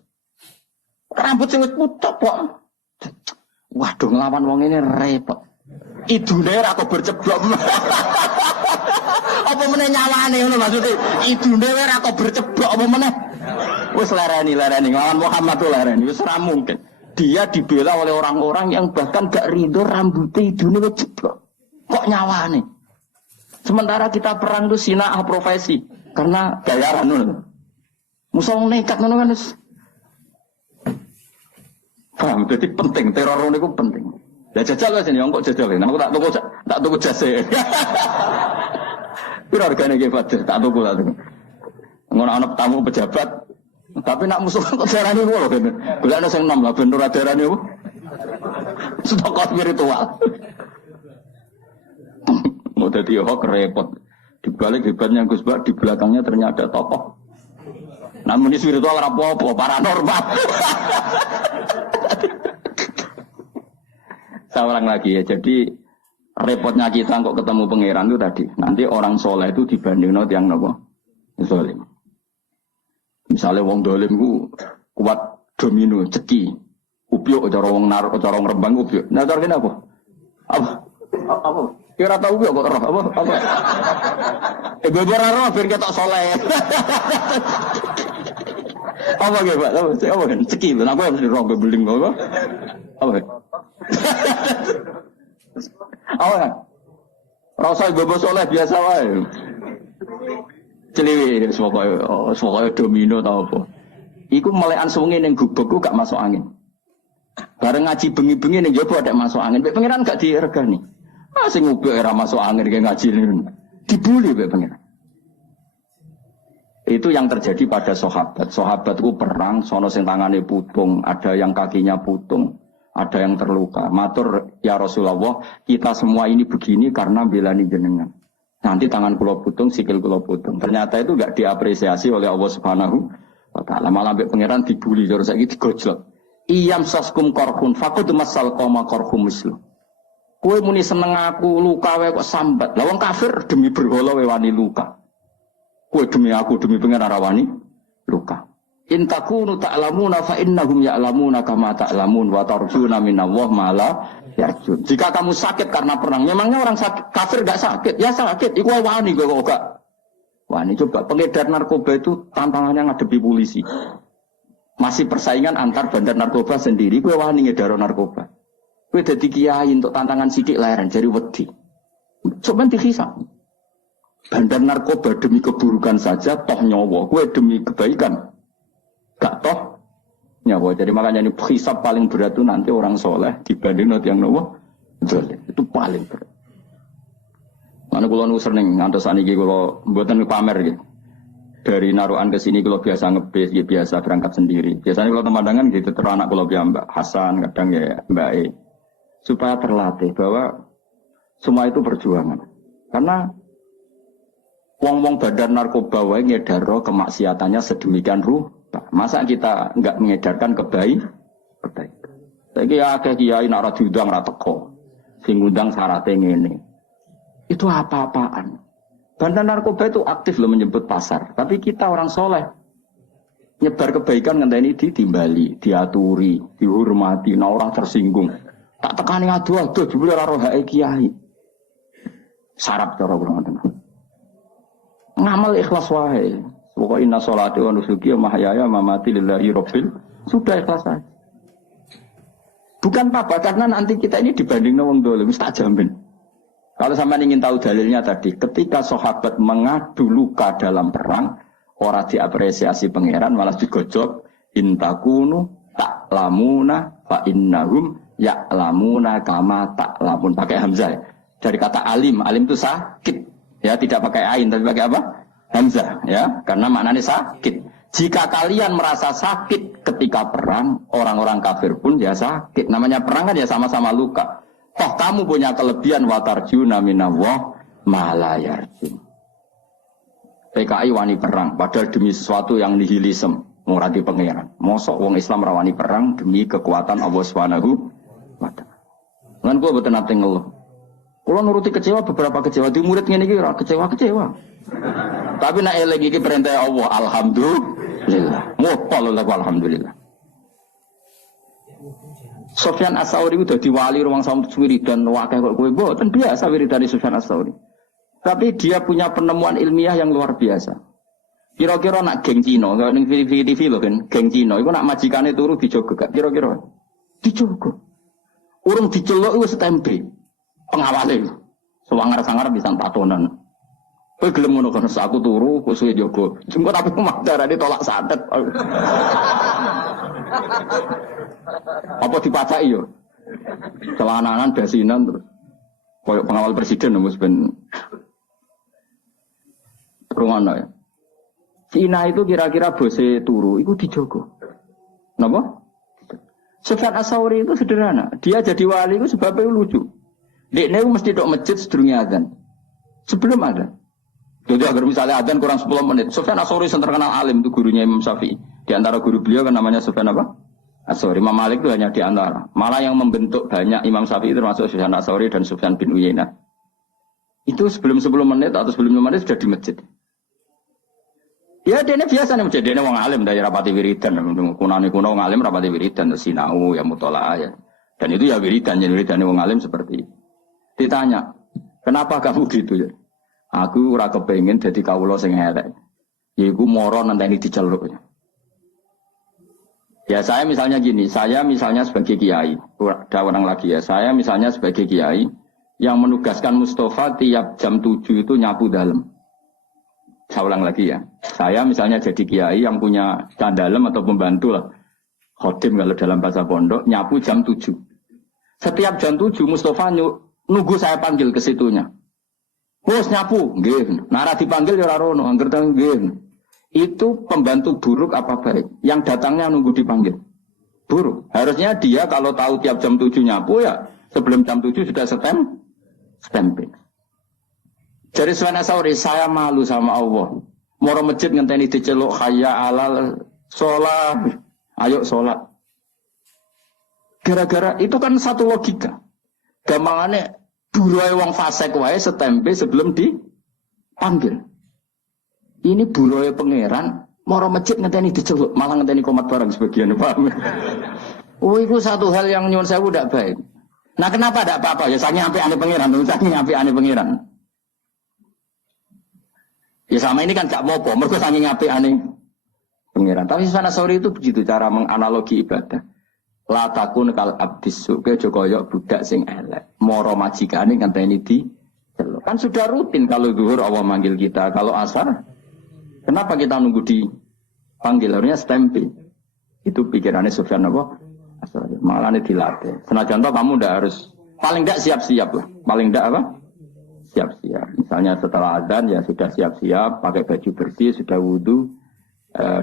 Rambut sing wis pucuk kok. Waduh nglawan wong ini repot. Idune ra kok berceblok. Apa meneh nyawane ngono maksudnya? Idune ra kok berceblok apa meneh? Wis lereni nglawan Muhammad tuh lereni wis ora mungkin. Dia dibela oleh orang-orang yang bahkan gak ridho rambutnya idune wis jeblok. Kok nyawane? Sementara kita perang tuh sinah profesi karena bayaran ngono. Musuh nekat ngono kan wis. Paham, jadi penting teror niku penting. Lah jajal wis nyong kok jajal. Aku tak tuku jase. Piro hargane iki Fatir? Tak tuku lah. Ngono ana tamu pejabat. Tapi nak musuh kok darane ngono kene. Golekno sing nom lah ben ora darane apa? Stok spiritual. Mau dadi hok repot. Di balik hebatnya Gus Bak, di belakangnya ternyata ada tokoh. Namun ini spiritual apa-apa, paranormal. Saya ulang lagi ya, jadi repotnya kita kok ketemu pangeran itu tadi. Nanti orang soleh itu dibandingin yang nopo solim. Misalnya wong dolim ku kuat domino, ceki, upiok, cara wong naruh, cara wong rembang upiok. Nah cara ini apa? Apa? Kira tahu upiok kok roh? Apa? Beberapa roh biar kita soleh. Apa gitu Pak? Apa kan? Ceki, aku yang mesti roh beling apa? Apa? Apa kan? Rasa bebas soleh biasa wae. Celiwi, semuanya domino tau apa. Iku melekan sungi yang gubek gak masuk angin. Bareng ngaji bengi-bengi ning jopo ada masuk angin. Mbek pangeran gak diregani. Ah sing ngubek era masuk angin kayak ngaji ini. Dibuli mbek pangeran. Itu yang terjadi pada sahabat. Sahabat itu perang, sono sing tangane putung, ada yang kakinya putung, ada yang terluka. Matur ya Rasulullah, kita semua ini begini karena belani jenengan. Nanti tangan kula putung, sikil kula putung. Ternyata itu enggak diapresiasi oleh Allah Subhanahu wa taala. Malah mbek pangeran dibuli terus saiki digojlok. Iyam saskum korhun faqad masal qoma korhum mislu. Kowe muni seneng aku luka wae kok sambat. Lah wong kafir demi berhala wae wani luka. Kowe demi aku demi pangeran rawani luka. In takunu ta'lamuna fa innahum ya'lamuna kama ta'lamun wa tarjuna minallah ma la yarjun. Jika kamu sakit karena perang, memangnya orang sakit, kafir enggak sakit? Ya sakit. Iku wani kowe kok gak. Wani coba pengedar narkoba itu tantangannya ngadepi polisi. Masih persaingan antar bandar narkoba sendiri, kowe wani ngedaro narkoba. Kowe dadi kiai untuk tantangan sidik leren jadi wedi. Coba dihisab. Bandar narkoba demi keburukan saja toh nyawa, kowe demi kebaikan gak toh nyawa. Jadi makanya ini hisab paling berat itu nanti orang soleh dibanding yang nawa itu paling berat. Mana kula nu sering ngantos saniki kula mboten pamer gitu. Dari Narukan ke sini kalau biasa ngebis, ya biasa berangkat sendiri. Biasanya kalau temandangan gitu terus anak kalau Mbak Hasan, kadang ya Mbak E. Supaya terlatih bahwa semua itu perjuangan. Karena wong-wong badan narkoba wae ngedaro kemaksiatannya sedemikian rupa. Masa kita enggak mengedarkan kebaikan? Saiki ya akeh kiai nek ora diundang ora teko. Sing ngundang syaratnya ngene. Itu apa-apaan? Bandar narkoba itu aktif loh menyebut pasar. Tapi kita orang soleh. Nyebar kebaikan ngenteni ditimbali, diaturi, dihormati. Nah orang tersinggung. Tak tekani aduh-aduh. Jebule ora roh hake kiai. Sarap cara kula ngoten. Ngamal ikhlas wae. Pokoke inna sholati wa nusuki wa mahyaya wa mamati lillahi rabbil. Sudah ikhlas saja. Bukan apa-apa karena nanti kita ini dibanding wong dolim tak jamin. Kalau sampai ingin tahu dalilnya tadi, ketika sahabat mengadu luka dalam perang, orang diapresiasi pangeran malah digojok. Intakunu ta'lamuna fa innahum ya'lamuna kama ta'lamun. Pakai hamzah. Dari kata alim, alim itu sakit. Ya, tidak pakai ain, tapi pakai apa? Hamzah. Ya, karena maknanya sakit. Jika kalian merasa sakit ketika perang, orang-orang kafir pun ya sakit. Namanya perang kan ya sama-sama luka. Toh kamu punya kelebihan watarjuna minallah ma la yarjun. PKI wani perang padahal demi sesuatu yang nihilisme ora di pangeran. Mosok wong Islam rawani perang demi kekuatan Allah Subhanahu wa taala. Lan kula boten nate ngeluh. Kula nuruti kecewa beberapa kecewa di murid ngene iki ora kecewa-kecewa. Tapi nek eling iki perintah Allah alhamdulillah. Muqallal alhamdulillah. Sufyan As-Tsauri itu dadi wali ruang samut wiridan wakeh kok kowe mboten biasa wiridane Sufyan As-Tsauri. Tapi dia punya penemuan ilmiah yang luar biasa. Kira-kira nak geng Cina, kalau ning TV lho kan, geng Cina iku nak majikane turu dijogo gak kira-kira. Dijogo. Urung diceluk wis tempe. Pengawale. Sewangar-sangar bisa tatonan. Kowe gelem ngono kan aku turu kok suwe jogo. Jengko tapi darane tolak santet. Apa dipacaki yo? Celananan basinan terus. Koyok pengawal presiden wis ben rungono ya. Cina itu kira-kira bose turu iku dijogo. Napa? Sufyan As-Tsauri itu sederhana. Dia jadi wali itu sebabnya lucu. Dekne mesti tok masjid sedurunge adzan. Sebelum adzan. Jadi agar misalnya adzan kurang 10 menit. Sufyan As-Tsauri yang terkenal alim itu gurunya Imam Syafi'i. Di antara guru beliau kan namanya Sufyan apa? As-Tsauri. Imam Malik itu hanya di antara. Malah yang membentuk banyak Imam Syafi'i termasuk Sufyan As-Tsauri dan Sufyan bin Uyainah. Itu sebelum 10 menit atau sebelum 5 menit sudah di masjid. Ya dene biasa nih, dene wong alim dari rapati wiridan, kunane kuno wong alim rapati wiridan, sinau ya mutolaah ya. Dan itu ya wiridan wong alim seperti itu. Ditanya, kenapa kamu gitu ya? Aku ora kepengin dadi kawula sing elek. Yaiku moro nenteni diceluk. Ya saya misalnya gini, saya misalnya sebagai kiai, ada orang lagi ya, saya misalnya sebagai kiai yang menugaskan Mustafa tiap jam 7 itu nyapu dalam. Saya ulang lagi ya, saya misalnya jadi kiai yang punya dalam atau pembantu lah. khodim kalau dalam bahasa pondok, nyapu jam 7. Setiap jam 7 Mustafa nunggu saya panggil ke situnya. Bos nyapu, nggih. Nara dipanggil ya ora rono, angger nggih. Itu pembantu buruk apa baik? Yang datangnya nunggu dipanggil. Buruk. Harusnya dia kalau tahu tiap jam 7 nyapu ya sebelum jam 7 sudah stempel. Jadi Sufyan Ats-Tsauri, saya malu sama Allah. Moro masjid ngenteni diceluk hayya alal sholat. Ayo sholat. Gara-gara itu kan satu logika. Gampangane buruhe wong fasik wae setempe sebelum dipanggil. Ini buruhe pangeran moro masjid ngenteni diceluk, malah ngenteni komat barang sebagian, paham? Oh, itu satu hal yang nyuwun sewu ndak baik. Nah, kenapa ndak apa-apa? Ya saking apik-ane pangeran, saking apik-ane pangeran. Ya sama ini kan gak apa-apa, mergo saking apik-ane pangeran. Tapi Sufyan Ats-Tsauri itu begitu cara menganalogi ibadah. La takun kal abdis suke kaya budak sing elek. Moro majikane ngenteni di kan sudah rutin kalau zuhur Allah manggil kita, kalau asar kenapa kita nunggu dipanggil? Harusnya stempel. Itu pikirannya Sufyan Ats-Tsauri. Malah dilatih. Senajan toh kamu ndak harus paling ndak siap-siap lah. Paling ndak apa? Siap-siap. Misalnya setelah azan ya sudah siap-siap, pakai baju bersih, sudah wudu,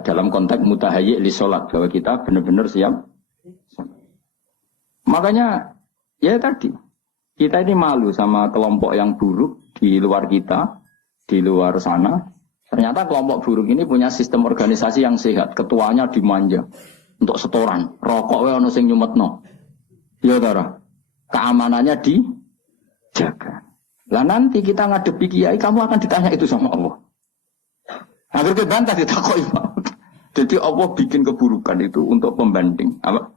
dalam konteks mutahayyi li sholat, bahwa kita benar-benar siap. Makanya ya tadi kita ini malu sama kelompok yang buruk di luar kita, di luar sana. Ternyata kelompok buruk ini punya sistem organisasi yang sehat. Ketuanya dimanja untuk setoran, rokok wae ono sing nyumetno. Ya Tara. Keamanannya dijaga. Lah nanti kita ngadepi kiai, kamu akan ditanya itu sama Allah. Agar kebantah ditakoki. Jadi Allah bikin keburukan itu untuk pembanding, apa?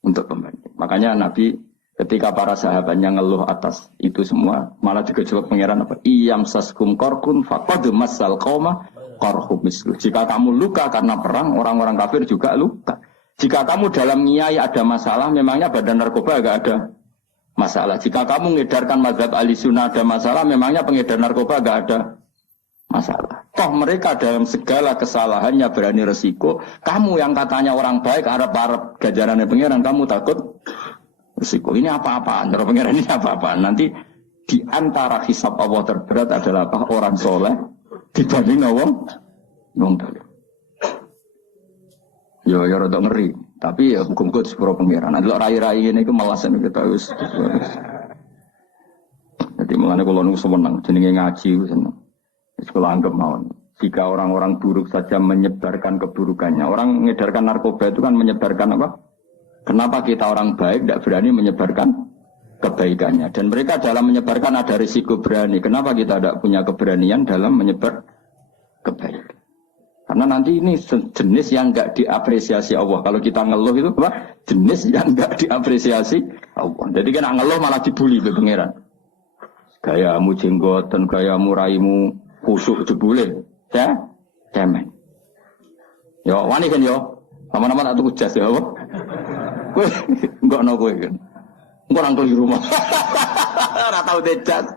Untuk pembanding. Makanya Nabi ketika para sahabatnya ngeluh atas itu semua, malah digejolak pangeran apa? Iyam saskum korkun faqad masal qauma qarhum mislu. Jika kamu luka karena perang, orang-orang kafir juga luka. Jika kamu dalam ngiyai ada masalah, memangnya badan narkoba agak ada masalah. Jika kamu mengedarkan mazhab ahli sunnah ada masalah, memangnya pengedar narkoba agak ada masalah. Toh mereka dalam segala kesalahannya berani resiko. Kamu yang katanya orang baik, harap-harap gajarannya pangeran, kamu takut resiko. Ini apa-apaan? Cara pangeran ini apa-apaan? Nanti di antara hisab Allah terberat adalah apa? Orang soleh dibanding wong dolim. Yo rada ngeri. Tapi ya hukum-hukum sepuro pangeran. Nanti rai-rai ini ke malasan kita harus. Jadi mulanya kalau nunggu semenang, jenenge ngaji seneng. Sekolah anggap mawon. Jika orang-orang buruk saja menyebarkan keburukannya, orang mengedarkan narkoba itu kan menyebarkan apa? Kenapa kita orang baik tidak berani menyebarkan kebaikannya? Dan mereka dalam menyebarkan ada risiko berani. Kenapa kita tidak punya keberanian dalam menyebar kebaikan? Karena nanti ini jenis yang enggak diapresiasi Allah. Kalau kita ngeluh itu apa? Jenis yang enggak diapresiasi Allah. Jadi kan ngeluh malah dibully oleh pangeran. Gayamu jenggoten, gayamu raimu kusuk jebule. Ya, cemen. Yo, wani kan yo. Sama-sama tak tuku jas ya, apa? Kowe enggak ono kowe kan. Engko nang di rumah. Ora tau dejas.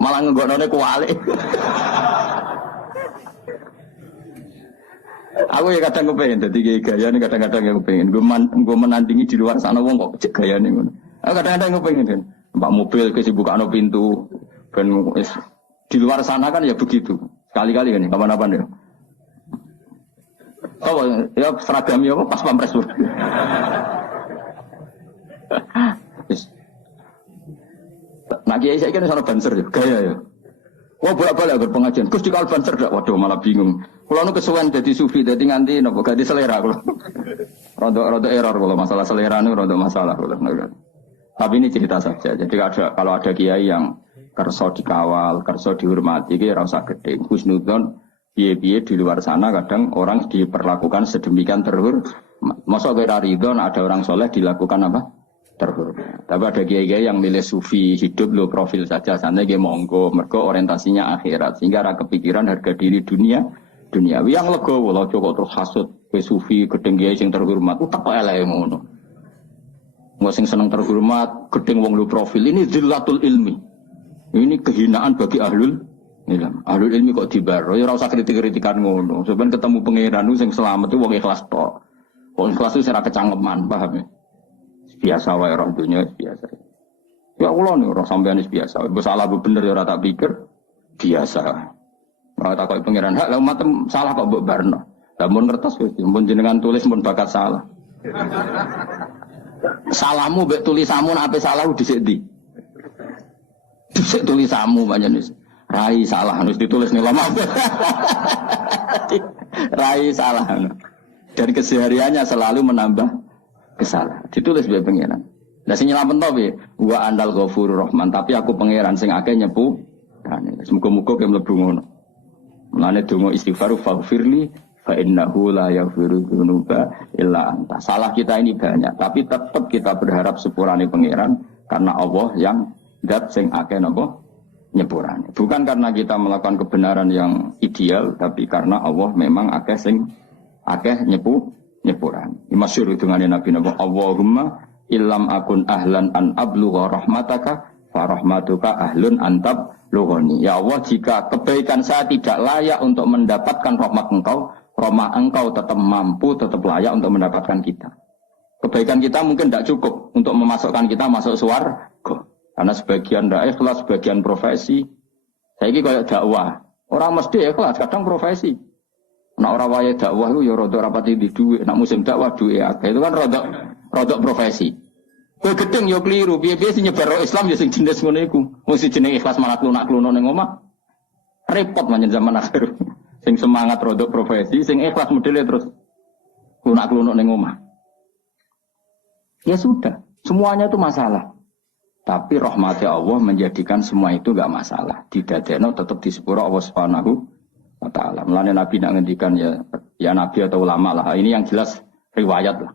Malah nggonone kuwalik. Aku ya kadang kepengen dadi gaya ini kadang-kadang ya kepengen gue menandingi di luar sana wong kok cek gaya nih. Aku kadang-kadang kepengen kan. Mbak mobil kesibukano pintu ben di luar sana kan ya begitu. Sekali-kali kan kapan-kapan ya. Oh ya seragam ya pas pampres. Nah kiai saya kan sana banser ya gaya ya. Wah bolak-balik agar pengajian. Gus di kalban cerdak. Waduh malah bingung. Kalau nu kesuwen jadi sufi, jadi nganti nopo ganti selera kalau. Rodo error kalau masalah selera nu rodo masalah kalau. Tapi ini cerita saja. Jadi kalau ada kiai yang kerso dikawal, kerso dihormati, kira rasa gede. Husnudon, biye-biye di luar sana kadang orang diperlakukan sedemikian terhormat. Masa kira ridon ada orang soleh dilakukan apa? Terhormat. Tapi ada kiai-kiai yang milih sufi hidup lo profil saja, sana dia monggo, mergo orientasinya akhirat, sehingga ada kepikiran harga diri duniawi yang legowo lo cukup terus hasut ke sufi gedeng kiai sing terhormat, tak kok elek ngono. Wong sing seneng terhormat, gedeng wong lo profil ini zillatul ilmi. Ini kehinaan bagi ahlul ilm. Ahlul ilmi kok dibaro, ya ora usah kritik-kritikan ngono. Sampeyan ketemu pangeran sing selamat itu wong ikhlas tok. Ikhlas itu secara kecangkeman, paham ya? Biasa wae orang dunia biasa. Ya Allah nih orang sampean biasa. Salah bener ya ora tak pikir biasa. Ora tak kok pangeran hak lah umat salah kok mbok barno. Lah mun ngertos wis mun jenengan tulis mun bakat salah. Salahmu mbek tulisanmu nek ape salah dhisik ndi? Dhisik tulisanmu pancen wis. Rai salah harus ditulis nih lama. Rai salah. Dan kesehariannya selalu menambah kesalahan. Ditulis biar pangeran. Lah sing nyelametno piye? Wa andal ghafurur rahman, tapi aku pangeran sing akeh nyepu. Muga-muga ke mlebu ngono. Mulane donga istighfar faghfirli fa innahu la yaghfiru dzunuba illa anta. Salah kita ini banyak, tapi tetap kita berharap sepurane pangeran karena Allah yang zat sing akeh napa nyepurane. Bukan karena kita melakukan kebenaran yang ideal, tapi karena Allah memang akeh sing akeh nyepuran. Masyhur hidungane Nabi napa Allahumma illam akun ahlan an ablugha rahmataka fa rahmatuka ahlun antab lughani. Ya Allah, jika kebaikan saya tidak layak untuk mendapatkan rahmat Engkau tetap mampu, tetap layak untuk mendapatkan kita. Kebaikan kita mungkin tidak cukup untuk memasukkan kita masuk surga. Karena sebagian tidak ikhlas, sebagian profesi. Saya ini kayak dakwah. Orang mesti ikhlas, kadang profesi. Nak orang waya dakwah itu ya rodok rapati di duit. Nak musim dakwah duit akeh. Itu kan rodok profesi. Kowe gedeng ya keliru. Piye-piye sing nyebar Islam ya sing jenis ngono iku. Mesti jeneng ikhlas malah klunak-kluno ning omah. Repot manjen zaman akhir. Sing semangat rodok profesi, sing ikhlas modele terus klunak-kluno ning omah. Ya sudah, semuanya itu masalah. Tapi rahmati Allah menjadikan semua itu enggak masalah. Didadekno tetap disepuro Allah Subhanahu wa taala. Mulane Nabi nak ngendikan ya nabi atau ulama lah. Ini yang jelas riwayat lah.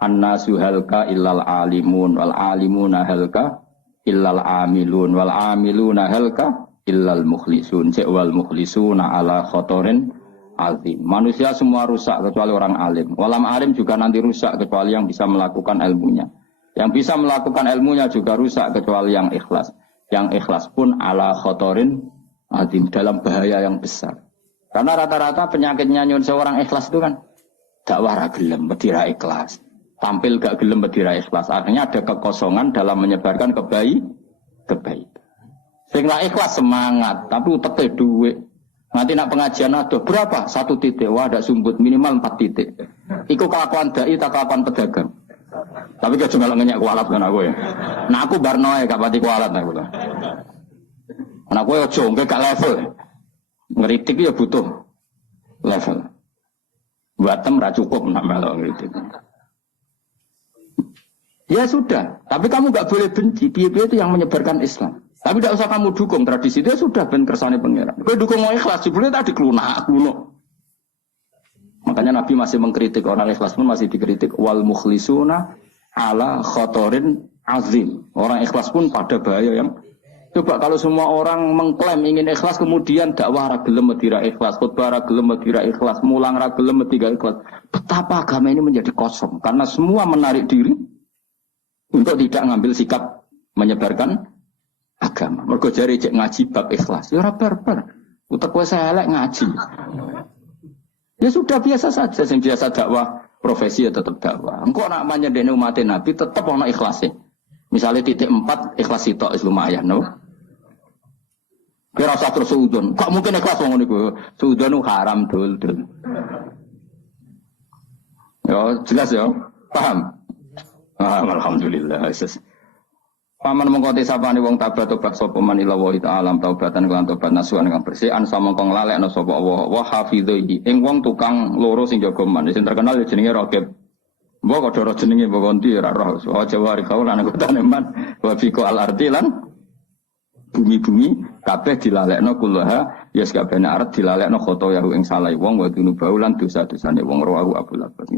Annasu halka illal alimun wal alimuna halka illal amilun wal amiluna halka illal mukhlisun. Wal mukhlisuna ala khotorin azim. Manusia semua rusak kecuali orang alim. Walam alim juga nanti rusak kecuali yang bisa melakukan ilmunya. Yang bisa melakukan ilmunya juga rusak kecuali yang ikhlas. Yang ikhlas pun ala khotorin azim, dalam bahaya yang besar. Karena rata-rata penyakitnya nyun seorang ikhlas itu kan dakwah ra gelem, bedira ikhlas. Tampil gak gelem bedira ikhlas. Akhirnya ada kekosongan dalam menyebarkan kebaikan. Sing la ikhlas semangat, tapi uteke dhuwit. Nanti nak pengajian ada berapa? 1 titik. Wah, ada sumbut minimal 4 titik. Iku kelakuan dai tak kelakuan pedagang. Tapi gak cuma ngenyek kualat kan aku ya. Nah aku barnoe gak pati kualat aku lah. Nah aku ya jongke gak level. Ngeritik ya butuh level. Batem ra cukup nak melok ngeritik. Ya sudah, tapi kamu gak boleh benci. Piye-piye itu yang menyebarkan Islam. Tapi tidak usah kamu dukung tradisi itu sudah ben kersane pangeran. Kowe dukung mau ikhlas, jebule tadi klunak. Makanya Nabi masih mengkritik orang ikhlas pun masih dikritik wal mukhlisuna ala khotorin azim. Orang ikhlas pun pada bahaya yang coba kalau semua orang mengklaim ingin ikhlas kemudian dakwah ra gelem medira ikhlas, khutbah ra gelem medira ikhlas, mulang ra gelem medira ikhlas. Betapa agama ini menjadi kosong karena semua menarik diri untuk tidak ngambil sikap menyebarkan agama. Mergo jare cek ngaji bab ikhlas. Ya ora barbar. Utek kowe elek ngaji. Ya sudah biasa saja, yang biasa dakwah profesi ya tetap dakwah. Engkau nak menyedeni umat Nabi tetap ono ikhlasnya. Misalnya titik 4 ikhlas itu lumayan, no? Kira usah terus suudon. Kok mungkin ikhlas wong niku? Suudon haram dul. Ya jelas ya, paham? Alhamdulillah. Paman mengkoti sapane wong tobat sapa man ila wa ta'ala taubatan kelan tobat nasuhan kang bersih an samangka nglalekno sapa Allah wa hafidhi ing wong tukang loro sing jaga man sing terkenal jenenge Raqib. Mbok kok ora jenenge mbok konti ora roh. Wa jawari kaul ana kutane man wa fiko al ardi lan bumi-bumi kabeh dilalekno kullaha ya sakabehane arep dilalekno khotoyahu ing salah wong wa dunubau lan dosa-dosane wong rawahu Abdul Abbas.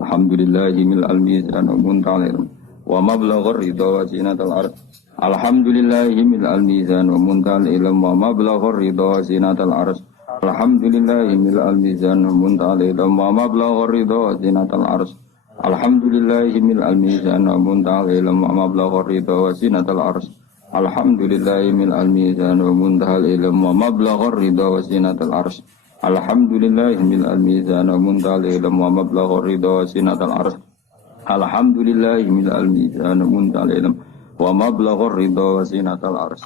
Alhamdulillahil almizan muntalir wa mablaghur ridha wa zinatul ard. Alhamdulillahil almizan wa muntal ilm wa mablaghur ridha wa zinatul ard. Alhamdulillahil almizan wa muntal ilm wa mablaghur ridha wa zinatul ard. Alhamdulillahil almizan wa muntal ilm wa mablaghur ridha wa zinatul ard. Alhamdulillahil almizan wa muntal ilm wa mablaghur ridha wa zinatul ard. Alhamdulillahil al-mizan wa muntal ilm wa mablaghur ridha sinatal ars. Alhamdulillahil al-mizan wa muntal ilm wa mablaghur ridha sinatal ars.